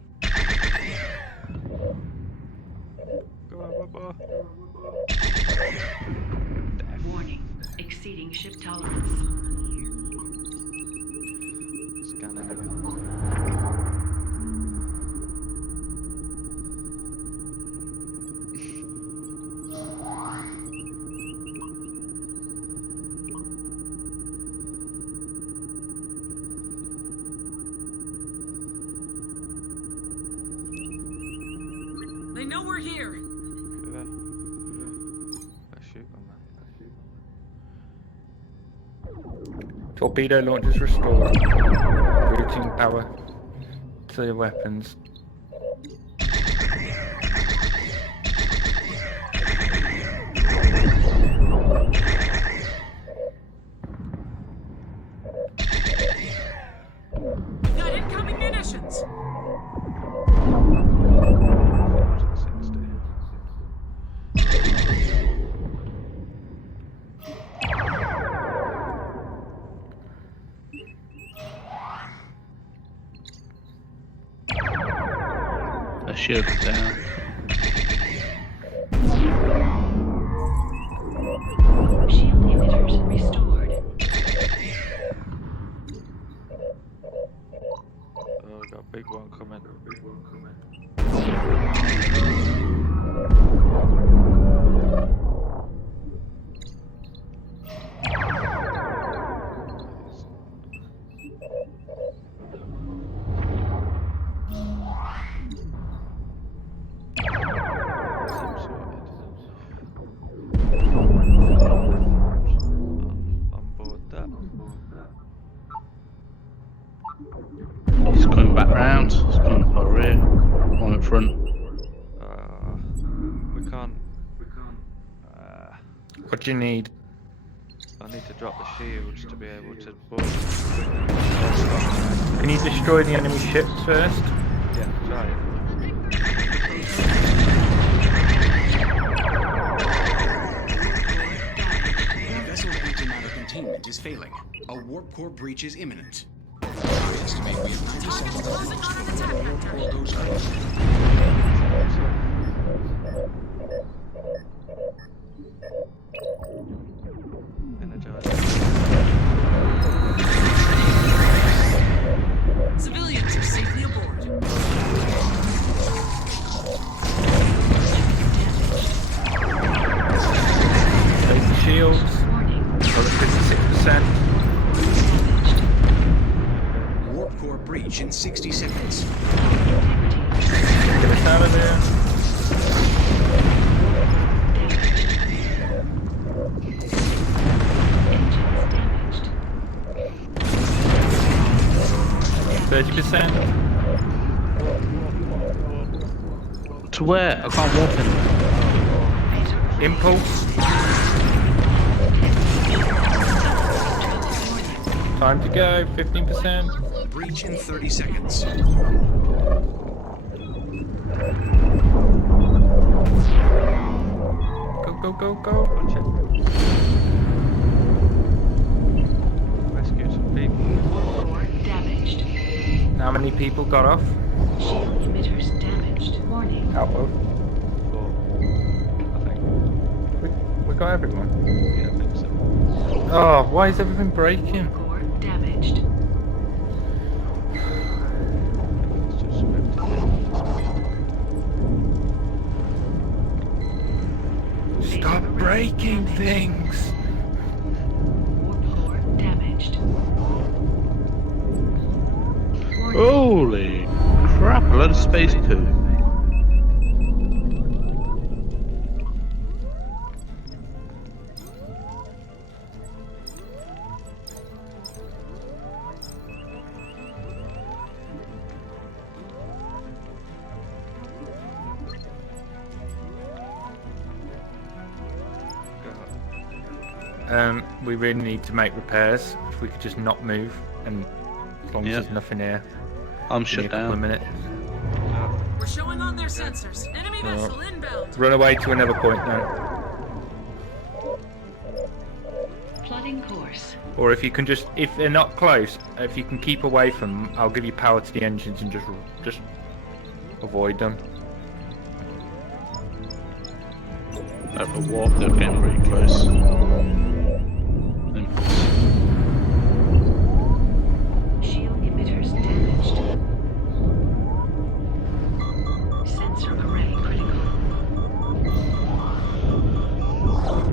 Go on, Bubba. Warning. Exceeding ship tolerance. Scanning again. They know we're here. Do they? Let's shoot them, man. Torpedo launchers restored. Routing power to the weapons. We've got incoming munitions. A shield is down. Shield emitters restored. Oh, we got a big one coming. On board that. He's coming back round. He's coming up our rear. One at front. We can't. What do you need? I need to drop the shields to be able to board. Can you destroy the enemy ships first? Yeah, try it. The vessel's antimatter containment is failing. A warp core breach is imminent. I estimate we have 90 seconds to close before the warp core goes crazy. Civilians are safely aboard. Place the shields. Another 56%. Warp core breach in 60 seconds. Get us out of there. %. To where? I can't walk anywhere. Impulse. Time to go. 15%. Breach in 30 seconds. Go, go, go. Watch it. Rescue some people. Damaged. How many people got off? Shield emitters damaged. Warning. Outload. I think. We got everyone. Yeah, I think so. Oh, why is everything breaking? Core damaged. Let's just swim to Stop breaking things. Warp core damaged. Holy crap, a lot of space poo. We really need to make repairs. If we could just not move, and as long as there's nothing here. I'm Give me shut a couple of down. minutes. We're showing on their sensors. Enemy vessel inbound. Run away to another point now. Plotting course. Or if you can just, if they're not close, if you can keep away from them, I'll give you power to the engines and just avoid them. At the warp, they're getting pretty close. Shield emitters damaged. Sensor array critical.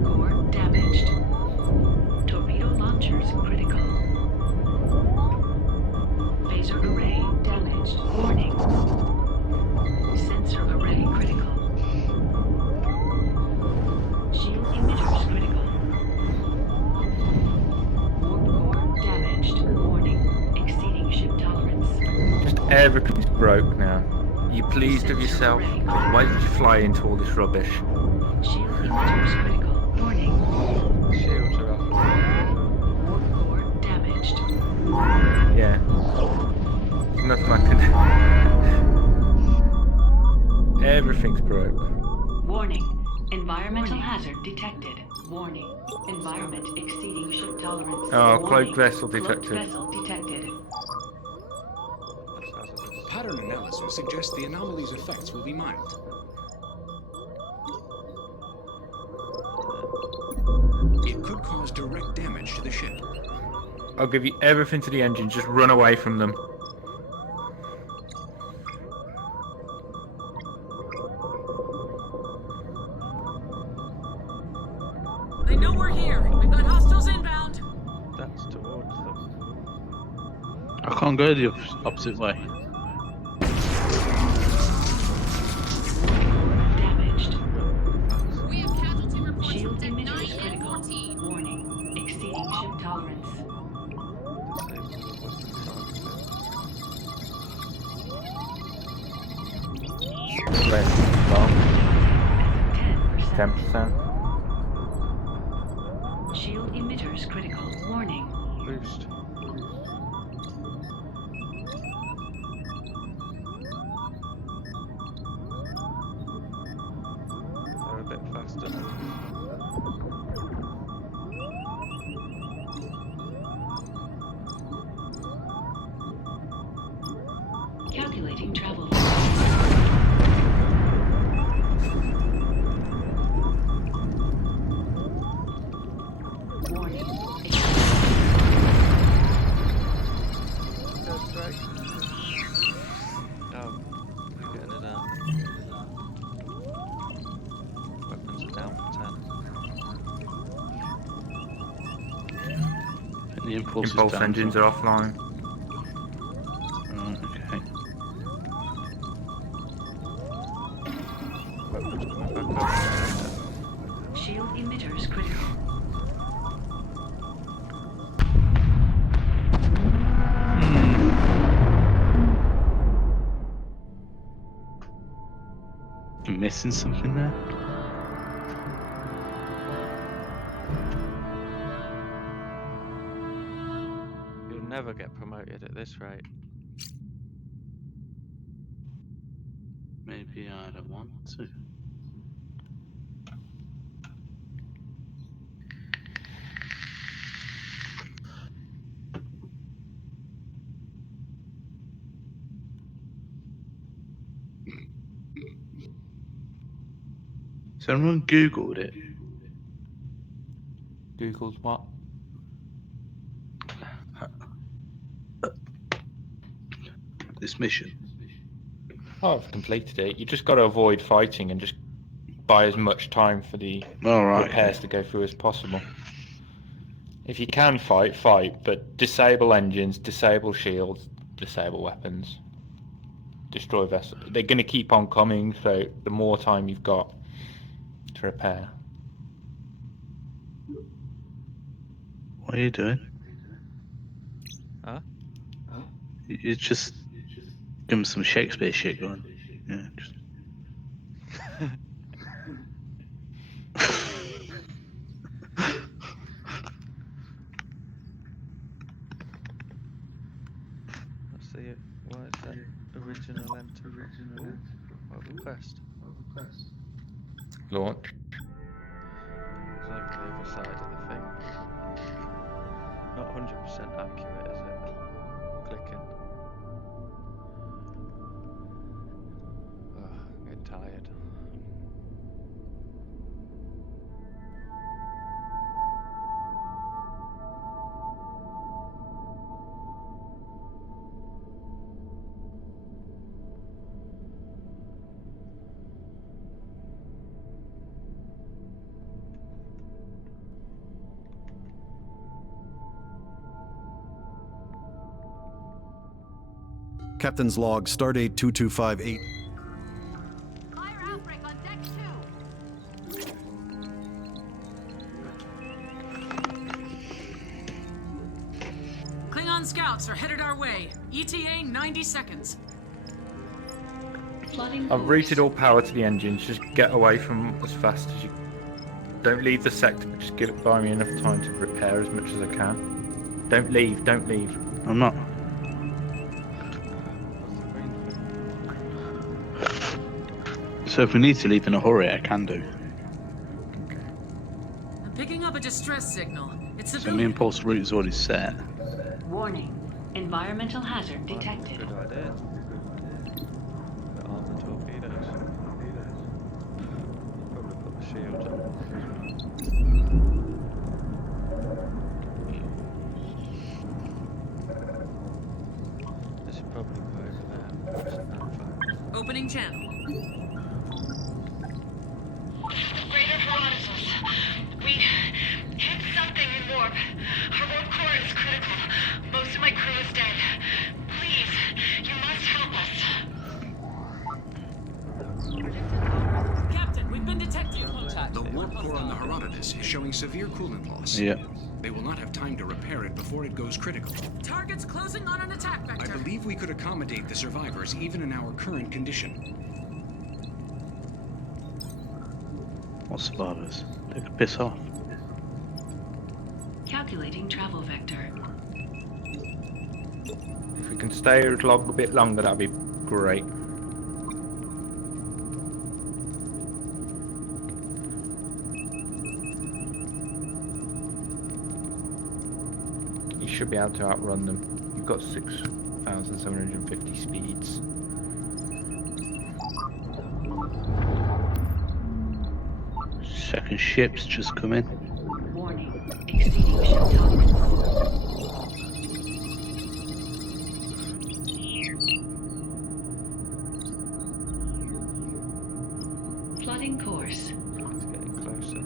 Core damaged. Torpedo launchers critical. Phaser array damaged. Warning. Sensor array critical. Shield emitters critical. Warp core damaged. Warning. Exceeding ship tolerance. Just everything's broke now. You pleased with yourself? Why did you fly into all this rubbish? Shield emitters critical. Warning. Shields are off. Warp core damaged. Yeah. There's nothing I can do. Everything's broke. Warning. Environmental hazard detected. Warning. Environment exceeding ship tolerance. Oh, Warning. cloaked vessel Cloaked detected. vessel detected. That's hazardous. Pattern analysis suggests the anomaly's effects will be mild. It could cause direct damage to the ship. I'll give you everything to the engine. Just run away from them. They know we're here. We've got hostiles inbound. That's towards them. I can't go the opposite way. Damaged. We have casualty reports Shield from Deck 9 emitters and critical. 14. Warning. Exceeding ship tolerance. Less long. 10%. 10%. Shield emitters critical. Warning. Boost. They're a bit faster now. Calculating travel. Warning. Go straight. Oh, you're getting it out. Weapons are down for 10. And the impulse Engines are offline. Okay. Weapons coming back up. Shield emitters critical. I'm missing something there. You'll never get promoted at this rate. Maybe I don't want to. Someone Googled it. Googled what? This mission. Oh, I've completed it. You just got to avoid fighting and just buy as much time for the repairs to go through as possible. If you can fight, fight, but disable engines, disable shields, disable weapons, destroy vessels. They're going to keep on coming, so the more time you've got to repair. What are you doing? Huh? You just give him some Shakespeare shit going. Yeah. Just... Original enter. Ooh, what have I pressed? Launch. It's over the other side of the thing. Not 100% accurate, is it? Clicking. Oh, I'm getting tired. Captain's log, Stardate 2258. Fire outbreak on deck 2. Klingon scouts are headed our way. ETA 90 seconds. I've routed all power to the engines. Just get away from as fast as you. Don't leave the sector, but just buy me enough time to repair as much as I can. Don't leave. Don't leave. I'm not. So if we need to leave in a hurry, I can do. I'm picking up a distress signal. It's So my civilian. impulse route is already set. Warning. Environmental hazard detected. Good idea. The armor torpedoes. Probably put the shield on. This should probably go over there. Opening channel. Greater Herodotus. We hit something in warp. Our warp core is critical. Most of my crew is dead. Please, you must help us. Captain, we've been detected. The warp core on the Herodotus is showing severe coolant loss. Yeah. They will not have time to repair it before it goes critical. Target's closing on an attack I vector. believe we could accommodate the survivors even in our current condition. What survivors? They could piss off. Calculating travel vector. If we can stay a bit longer, that'd be great. You should be able to outrun them. You've got 6,750 speeds. Second ship's just come in. Warning. Exceeding ship tolerance. Plotting course. It's getting closer.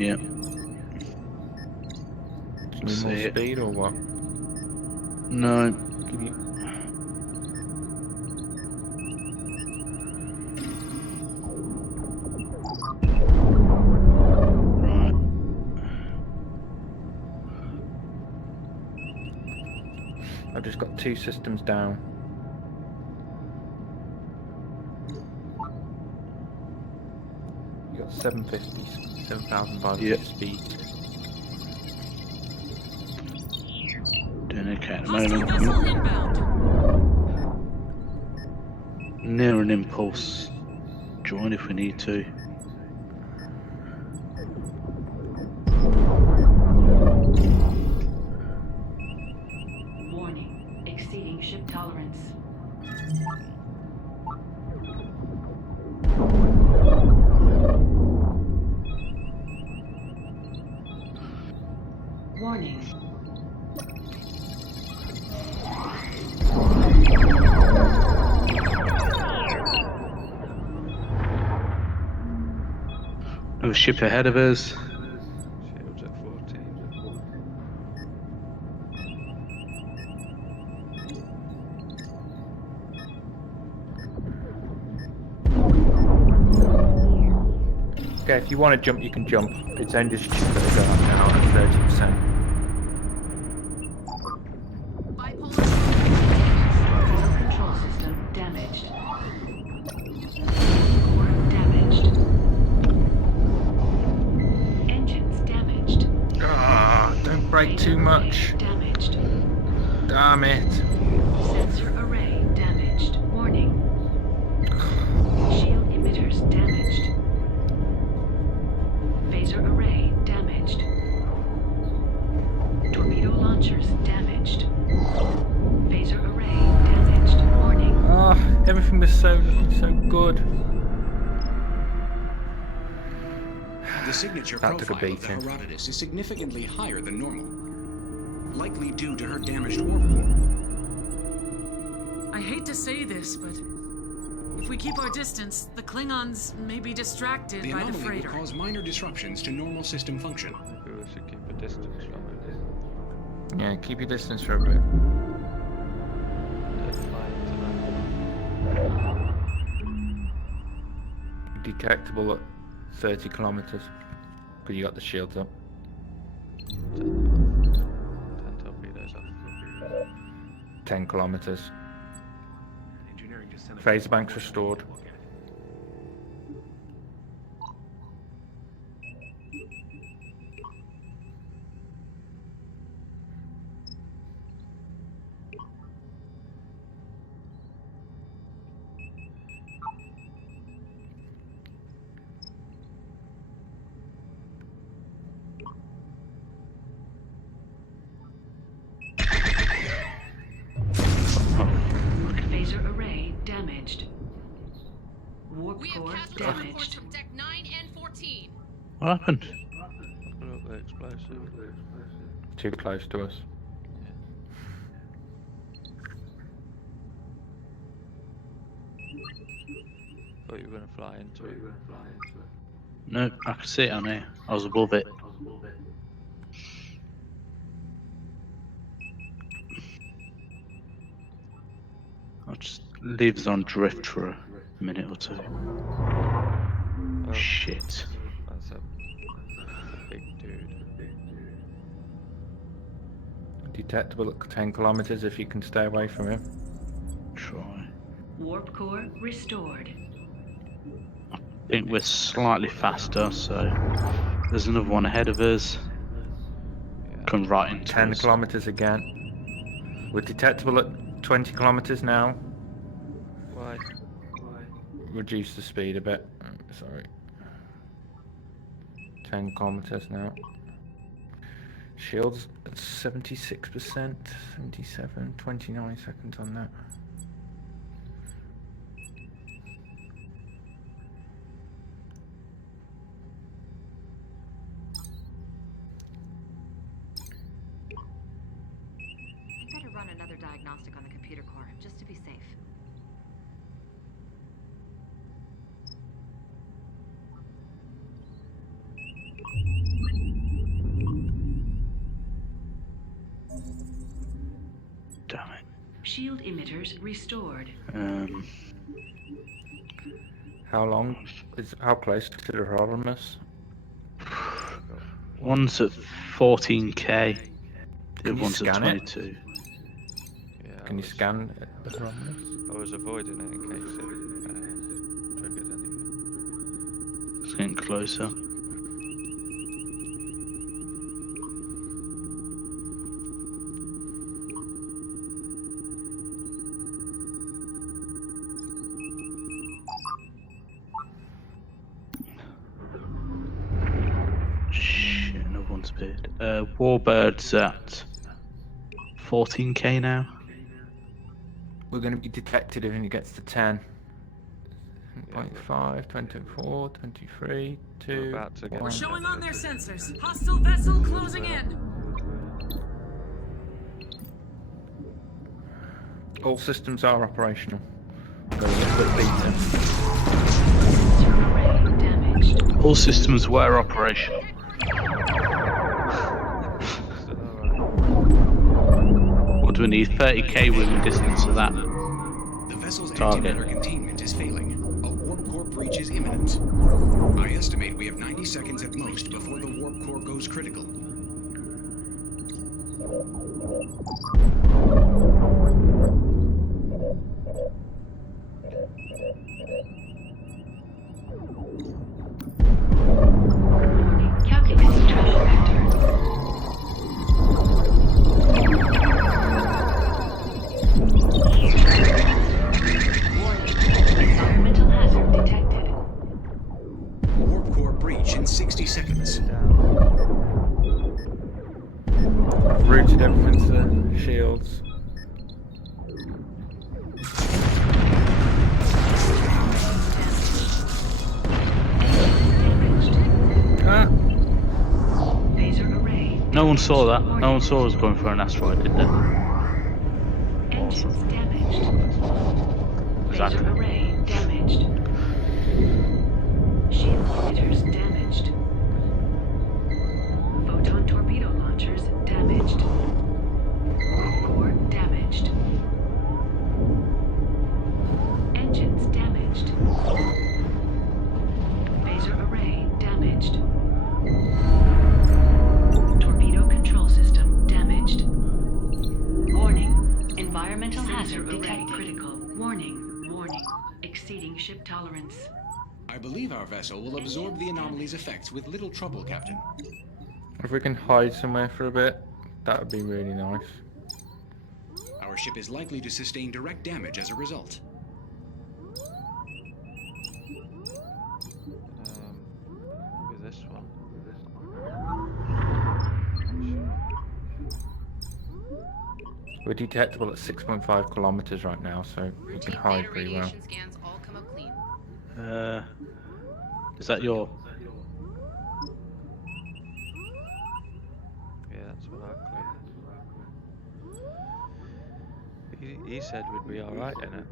Yeah. Do you need See more it. speed or what? No. Give you... Right. I've just got 2 systems down. You got 750, 7,500 Yep. speed. Doing okay at the Hostile moment. vessel inbound. Near an impulse. Join if we need to. Warning. Exceeding ship tolerance. Warning. Another ship ahead of us. Shields at 14. Okay, if you want to jump, you can jump. Its engines should go up now at 30%. Control system damaged. Core damaged. Engines damaged. Ah, don't brake too much. Damaged. Damn it. Sensor array damaged. Warning. Phaser array damaged. Torpedo launchers damaged. Phaser array damaged. Warning. Ah, everything was so good. The signature That took a profile of the beating. Herodotus is significantly higher than normal, likely due to her damaged warp core. I hate to say this, but if we keep our distance, the Klingons may be distracted The by the anomaly will freighter. cause minor disruptions to normal system function. Maybe we should keep a distance from it. Yeah, keep your distance for a bit. Don't fly into Detectable at 30 kilometers. But you got the shields up. 10 torpedoes off. 10 kilometers. Phaser banks restored. Phaser array damaged. Warp We have core casualty reports damaged. from deck 9 and 14. What happened? Put up the explosive. Too close to us. Thought you were going to fly into it. No, I could see it on here. I was above it. I'll just leave it on drift for a minute or two. Oh, Shit. that's a big dude. Detectable at 10 kilometers if you can stay away from him. Try. Warp core restored. I think we're slightly faster, so there's another one ahead of us. Come right into 10 us. kilometers again. We're detectable at 20 kilometers now. Why? Reduce the speed a bit. Sorry. 10 kilometers now. Shields at 76%, 77, 29 seconds on that. I'd better run another diagnostic on the computer core, just to be safe. Damn it. Shield emitters restored. How close to the Herodotus? One's at 14k. The Can other you one's at scan it? 22. Yeah, Can you scan the Herodotus? I was avoiding it in case it triggered anything. It's getting closer. Shit, another one's appeared. Warbird's at 14k now. We're going to be detected if it gets to 10. 0.5, 24, 23, 2. About to get We're showing on their sensors. Hostile vessel closing in. All systems are operational. Go a little bit later. Array damaged. All systems were operational. What do we need? 30k within distance of that The vessel's target. antimatter containment is failing. A warp core breach is imminent. I estimate we have 90 seconds at most before the warp core goes critical. Calculating travel vector. Warning. Environmental hazard detected. Warp core warp breach in 60 seconds. I've routed everything to the shields. Ah! No one saw that. No one saw us going for an asteroid, did they? Engines Awesome. damaged. Exactly. Laser array damaged. Shield emitters damaged. Photon torpedo launchers damaged. Core damaged. Engines damaged. Phaser array damaged. Torpedo control system damaged. Warning. Environmental hazard detected. Critical. Warning. Warning. Exceeding ship tolerance. I believe our vessel will absorb the anomaly's effects with little trouble, Captain. If we can hide somewhere for a bit, that would be really nice. Our ship is likely to sustain direct damage as a result. With this one. We're detectable at 6.5 kilometers right now, so we can hide pretty well. Scans all come up clean. Is that your? Yeah, that's what I claimed. He said we'd be alright in it.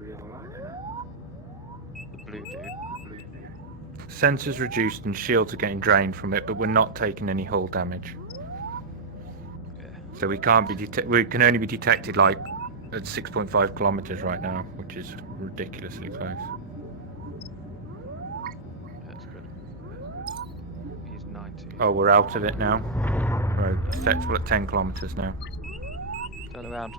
The blue dude. Sensors reduced and shields are getting drained from it, but we're not taking any hull damage. Yeah. So we can't be we can only be detected like at 6.5 kilometers right now, which is ridiculously close. That's good. He's 90. Oh, we're out of it now. We're detectable at 10 kilometers now. Turn around.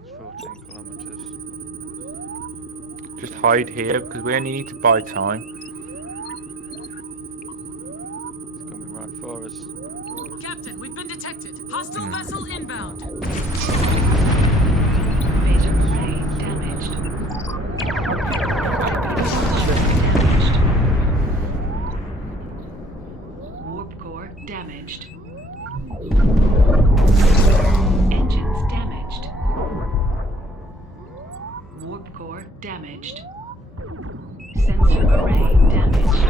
It's 14 kilometers. Just hide here because we only need to buy time. It's coming right for us. Captain, we've been detected. Hostile vessel inbound. Phaser array damaged. Warp core damaged. Engines damaged. Warp core damaged. Sensor array damaged.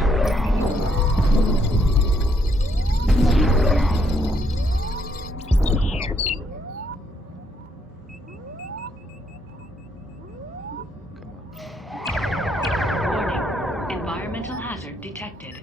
Warning. Environmental hazard detected.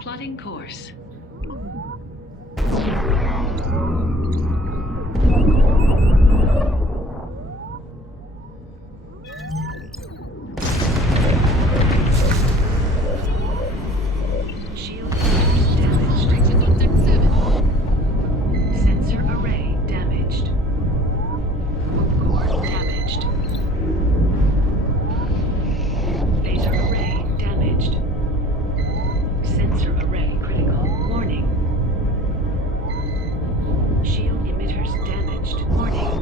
Plotting course. Shield damaged. Sensor array damaged. Warp core damaged. Phaser array damaged. Sensor array critical. Warning. Shield emitters damaged. Warning.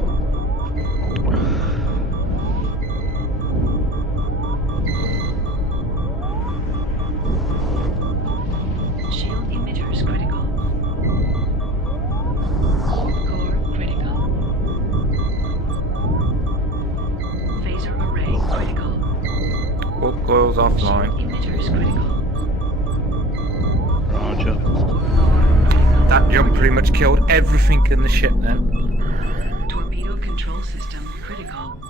Shield emitters critical. Core critical. Phaser array critical. Warp coils offline. Emitters critical. Roger. That jump pretty much killed everything in the ship then. Torpedo control system critical.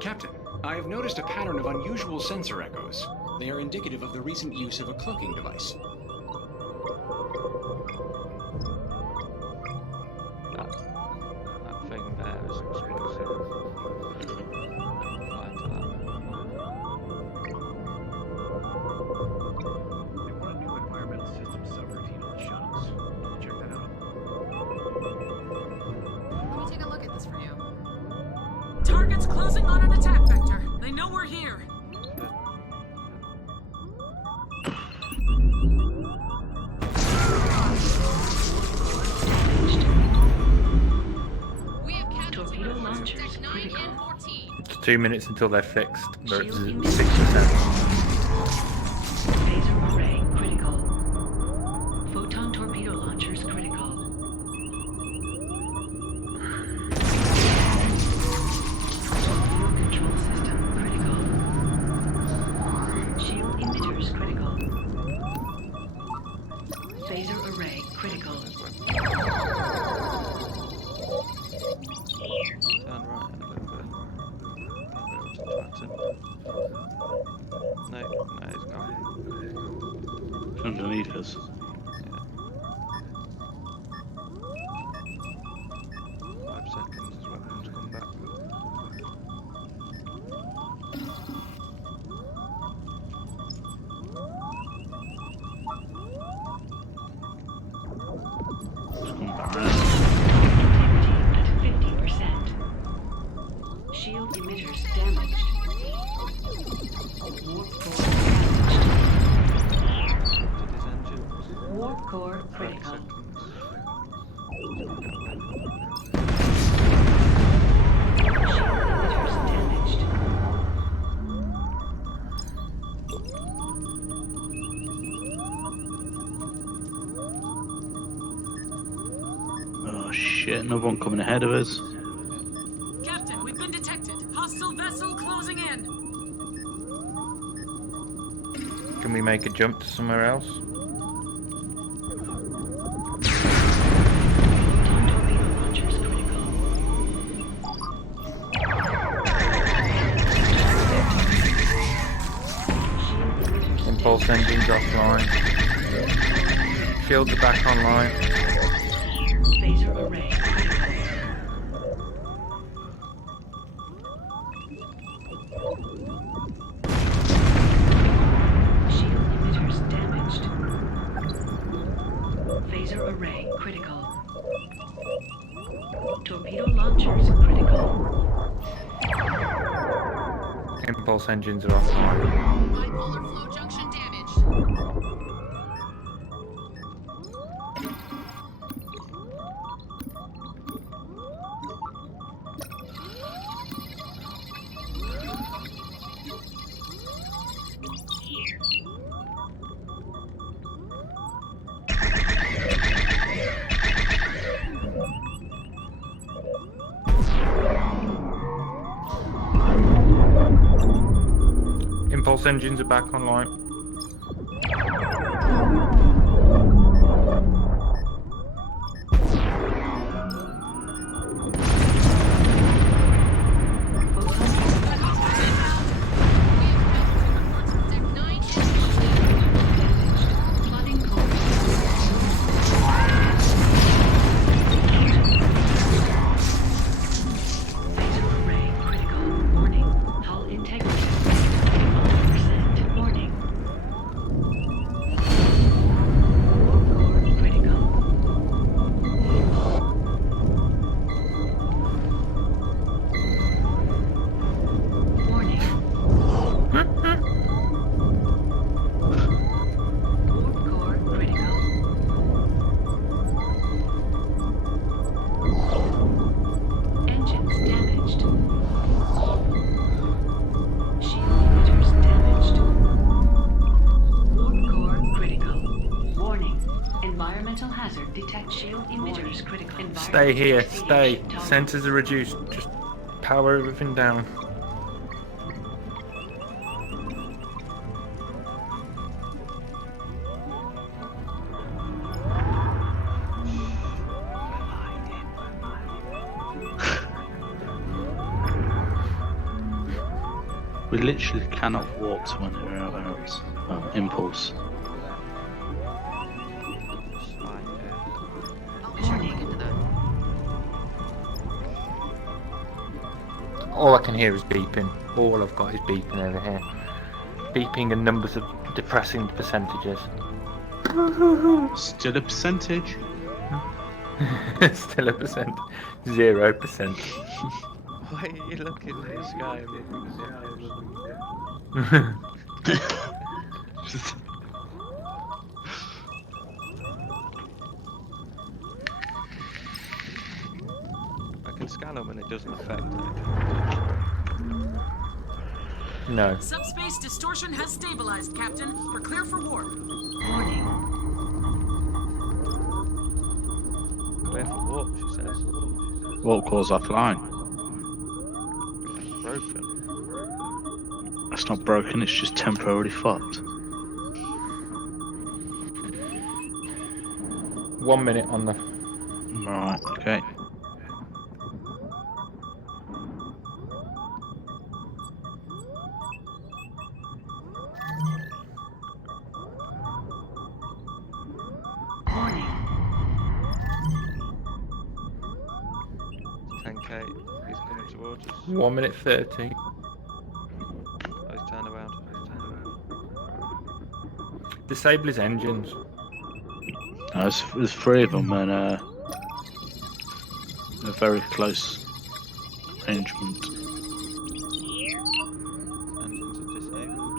Captain, I have noticed a pattern of unusual sensor echoes. They are indicative of the recent use of a cloaking device. That thing there is explosive. Fly to that. They want a new environmental system subroutine on the shuttles. Check that out. Let me take a look at this for you. Target's closing on an attack vector. They know we're here. We have captured Torpedo launchers Deck 9 critical. and 14. It's 2 minutes until they're fixed. They're at Shield 6%. Phaser array critical. Photon torpedo launchers critical. Torpedo control system critical. Shield emitters critical. Phaser array critical. Turn right in a little bit. No, he's gone. It's underneath us. Yeah. 5 seconds as weapons come back. It's come back At around. 50%. Shield emitters damaged. Warp core damaged. Did his engines? Warp core 5 critical. seconds. Shield emitters damaged. Oh shit, another one coming ahead of us. Captain, we've been detected. Hostile vessel closing in. Can we make a jump to somewhere else? Photon torpedo launchers critical. Shield emitters Impulse engines offline. Shields are back online. Phaser array critical. Shield emitters damaged. Phaser array critical. Torpedo launchers critical. Impulse engines are offline. Bipolar flow junction damaged. Impulse engines are back online. Deck 9 and 14. Flooding core. Phaser array critical. Warning. Hull integrity. 100%. Warning. Warp core critical. Warning. Warp core critical. Engines damaged. Shield emitters damaged. Warp core critical. Warning. Environmental hazard detect. Shield emitters critical. Stay here, Environment stay. exceeding Sensors are reduced. Just power everything down. We literally cannot walk to anywhere else. response. Impulse. I'll be sure to look into that. All I can hear is beeping. All I've got is beeping over here. Beeping and numbers of depressing percentages. Still a percentage. Still a percent. 0%. Why are you looking at this guy? I can scan them and it doesn't affect anything. No. Subspace distortion has stabilized, Captain. We're clear for warp. Warning. Clear for warp, she says. Warp core's offline. It's broken. It's not broken, it's just temporarily fucked. 1 minute on the... Right, okay. Warning. 10k, he's coming towards us. 1 minute 30. Oh, he's turned around. Disable his engines. There's 3 of them and a very close arrangement. Engines are disabled.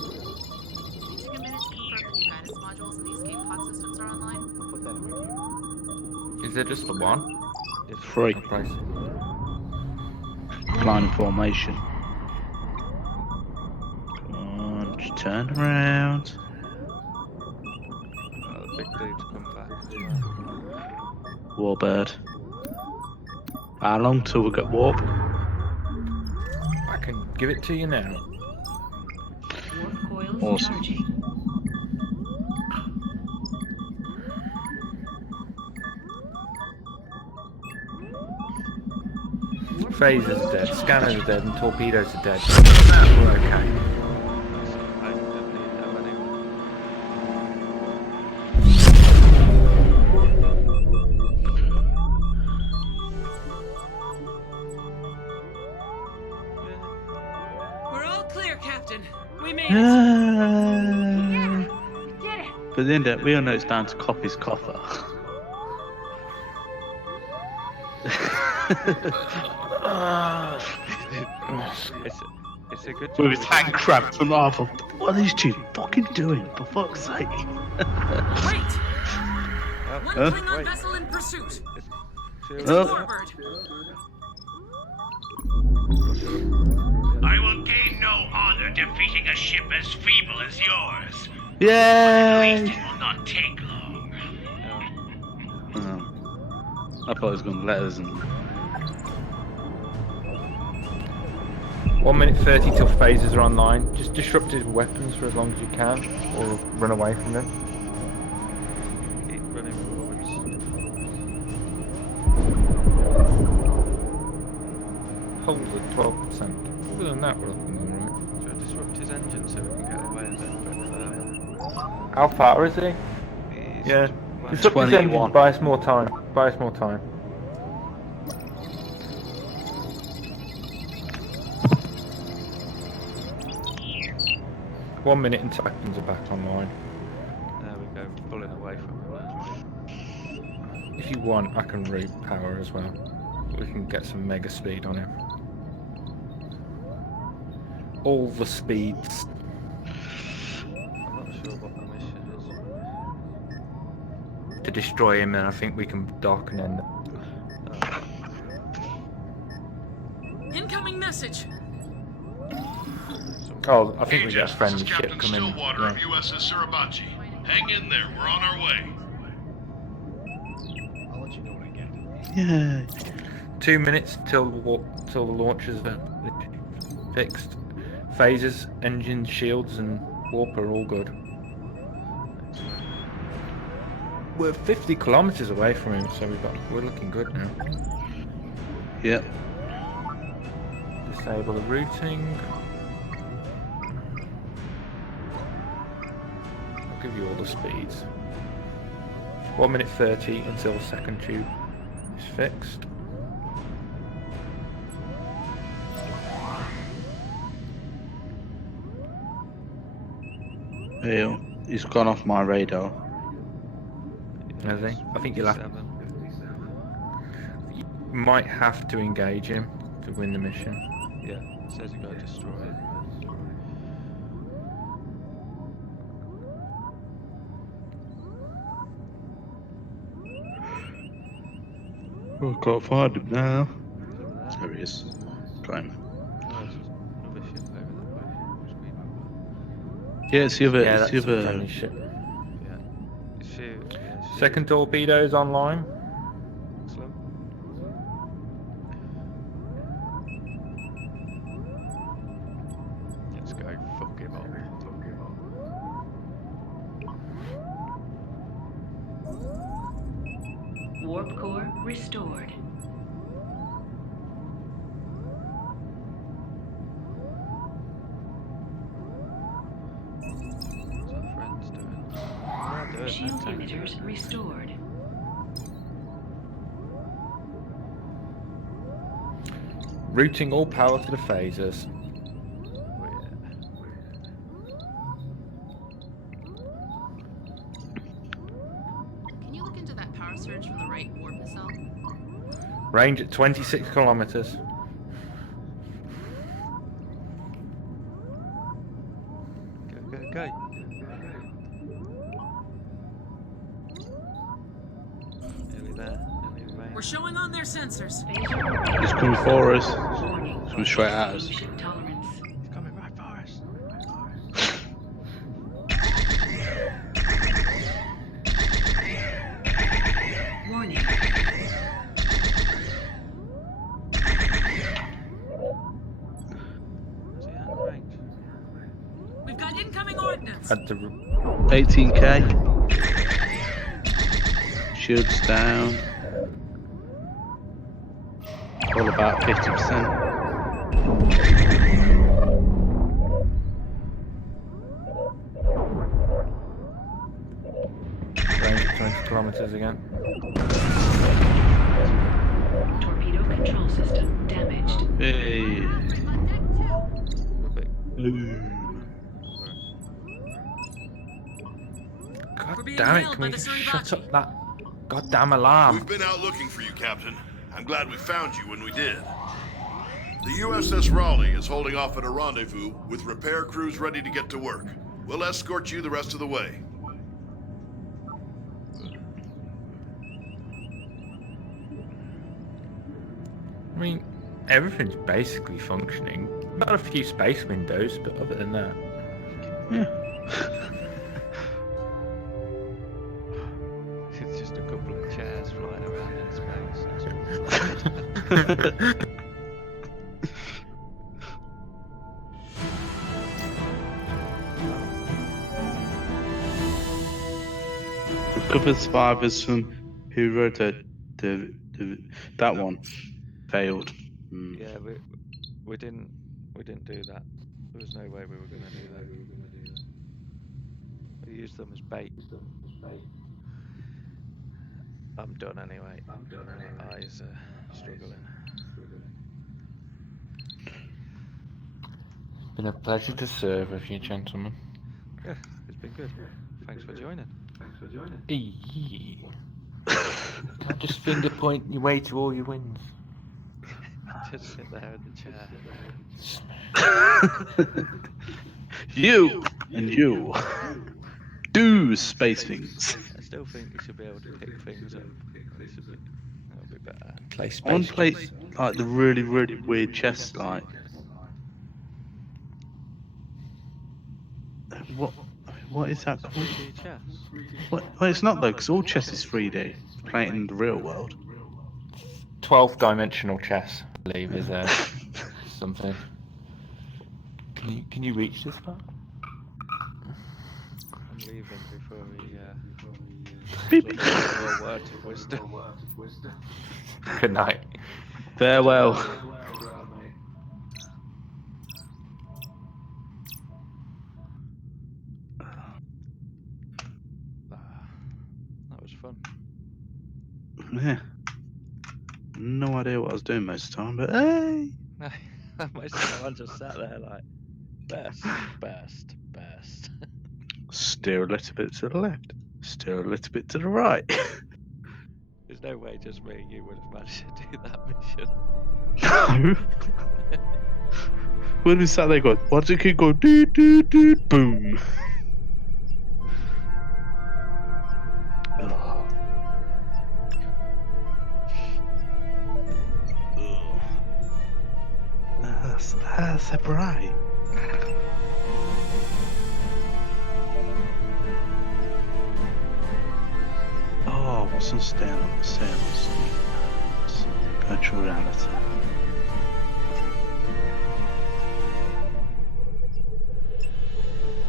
Take a minute to confirm the new guidance modules and the escape pod systems are online. I'll put that in my queue. Is there just the one? It's 3. Place. Line of formation. Come on, just turn around. The big dude's come back as well. Warbird. How long till we get warp? I can give it to you now. Warp coils Awesome. charging. Phasers are dead, scanners are dead, and torpedoes are dead. We're okay. I didn't need them anyway. We're all clear, Captain. We made it. Did it! But then we all know it's down to Copy's coffer. It's a good With his job hand cramped from Marvel. What are these two fucking doing? For fuck's sake. Wait! One Huh? Klingon Wait. vessel in pursuit. It's Oh. a warbird. I will gain no honor defeating a ship as feeble as yours. At Yay! least it will not take long. Oh. I thought it was going to let us and 1 minute 30 till phasers are online. Just disrupt his weapons for as long as you can, or run away from them. keep running forwards. Holes at 12%. Other than that, we're looking alright. Should I disrupt his engine so we can get away a little bit further? How far is he? He's Yeah. well, Disrupt his engine, 21. buy us more time. Buy us more time. One minute and weapons are back online. there we go, pulling away from him. If you want, I can route power as well. We can get some mega speed on him. All the speeds. I'm not sure what the mission is. To destroy him, and I think we can dock and end. Incoming message. Some Oh, I think we got a Aegis, friendly this is ship Captain coming. Stillwater of USS Suribachi. Hang in there, we're on our way. I'll let you know when I get it. Yeah. 2 minutes till the launchers are fixed. Phasers, engines, shields, and warp are all good. Excellent. We're 50 kilometers away from him, so we're looking good now. Yep. Disable the routing. I'll give you all the speeds. 1 minute 30 until the second tube is fixed. He's gone off my radar. Has he? I think you'll have 57. You might have to engage him to win the mission. Yeah, it says you got to destroy it. Oh, I can't find him now. He's over there. There he is. Got him. Oh, there's another ship over that way. Which we remember. Yeah, it's the other. Yeah, it's that's the a other. friendly ship. Yeah. Second torpedoes online. Excellent. Let's go fuck him up. Warp core restored. What's our friends doing? They're doing Shield their emitters tank. restored. Routing all power to the phasers. Oh, yeah. Can you look into that power surge from the right warp nacelle? Range at 26 kilometers. Go. Nearly there. Nearly there. We're showing on their sensors. He's coming for us. Warning. He's coming straight at us. Ship tolerance. He's coming right for us. Warning. Is he out of range? We've got incoming ordnance. At the 18k. Shields down. All about 50%. range at 20 kilometers again. Torpedo control system damaged. Hey. God We're being damn it! hailed Can by we the just Suribachi. shut up that goddamn alarm? We've been out looking for you, Captain. I'm glad we found you when we did. The USS Raleigh is holding off at a rendezvous with repair crews ready to get to work. We'll escort you the rest of the way. I mean, everything's basically functioning. Got a few space windows, but other than that, It's just a couple of chairs flying around in space. That's all. Recovered survivors from who wrote that one failed. Yeah, we didn't do that. There was no way we were going to do that. We used them as bait. I'm done anyway. My eyes are struggling. it's been a pleasure to serve with you, gentlemen. Yeah, it's been good. Thanks for joining. Eee. Can't just finger point your way to all your wins. Just sit there in the chair. You and you do space things. I still think you should be able to pick things up. That'll be better. Play I space. want to play like the really weird chess, like What is that called? 3D chess. Well, it's not though, because all chess is 3D. Play it in the real world. 12-dimensional chess, I believe, is something. Can you reach this part? I'm leaving before he utters more words of wisdom. Good night. Farewell. That was fun. Yeah. No idea what I was doing most of the time, but hey. Most of the time I just sat there like, best. Steer a little bit to the left. Steer a little bit to the right. There's no way just me and you would have managed to do that mission. No. When we sat there going, why does it keep going doo doo doo boom? Oh. That's a bright. Oh, what's on staying on the sails? Virtual reality.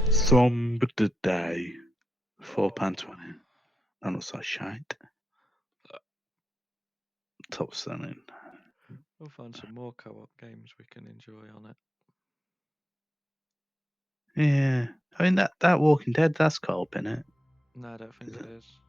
Somber day. £4.20. That looks like shite. Top selling. We'll find some more co-op games we can enjoy on it. Yeah. I mean that Walking Dead, that's co-op in it. No, I don't think it is.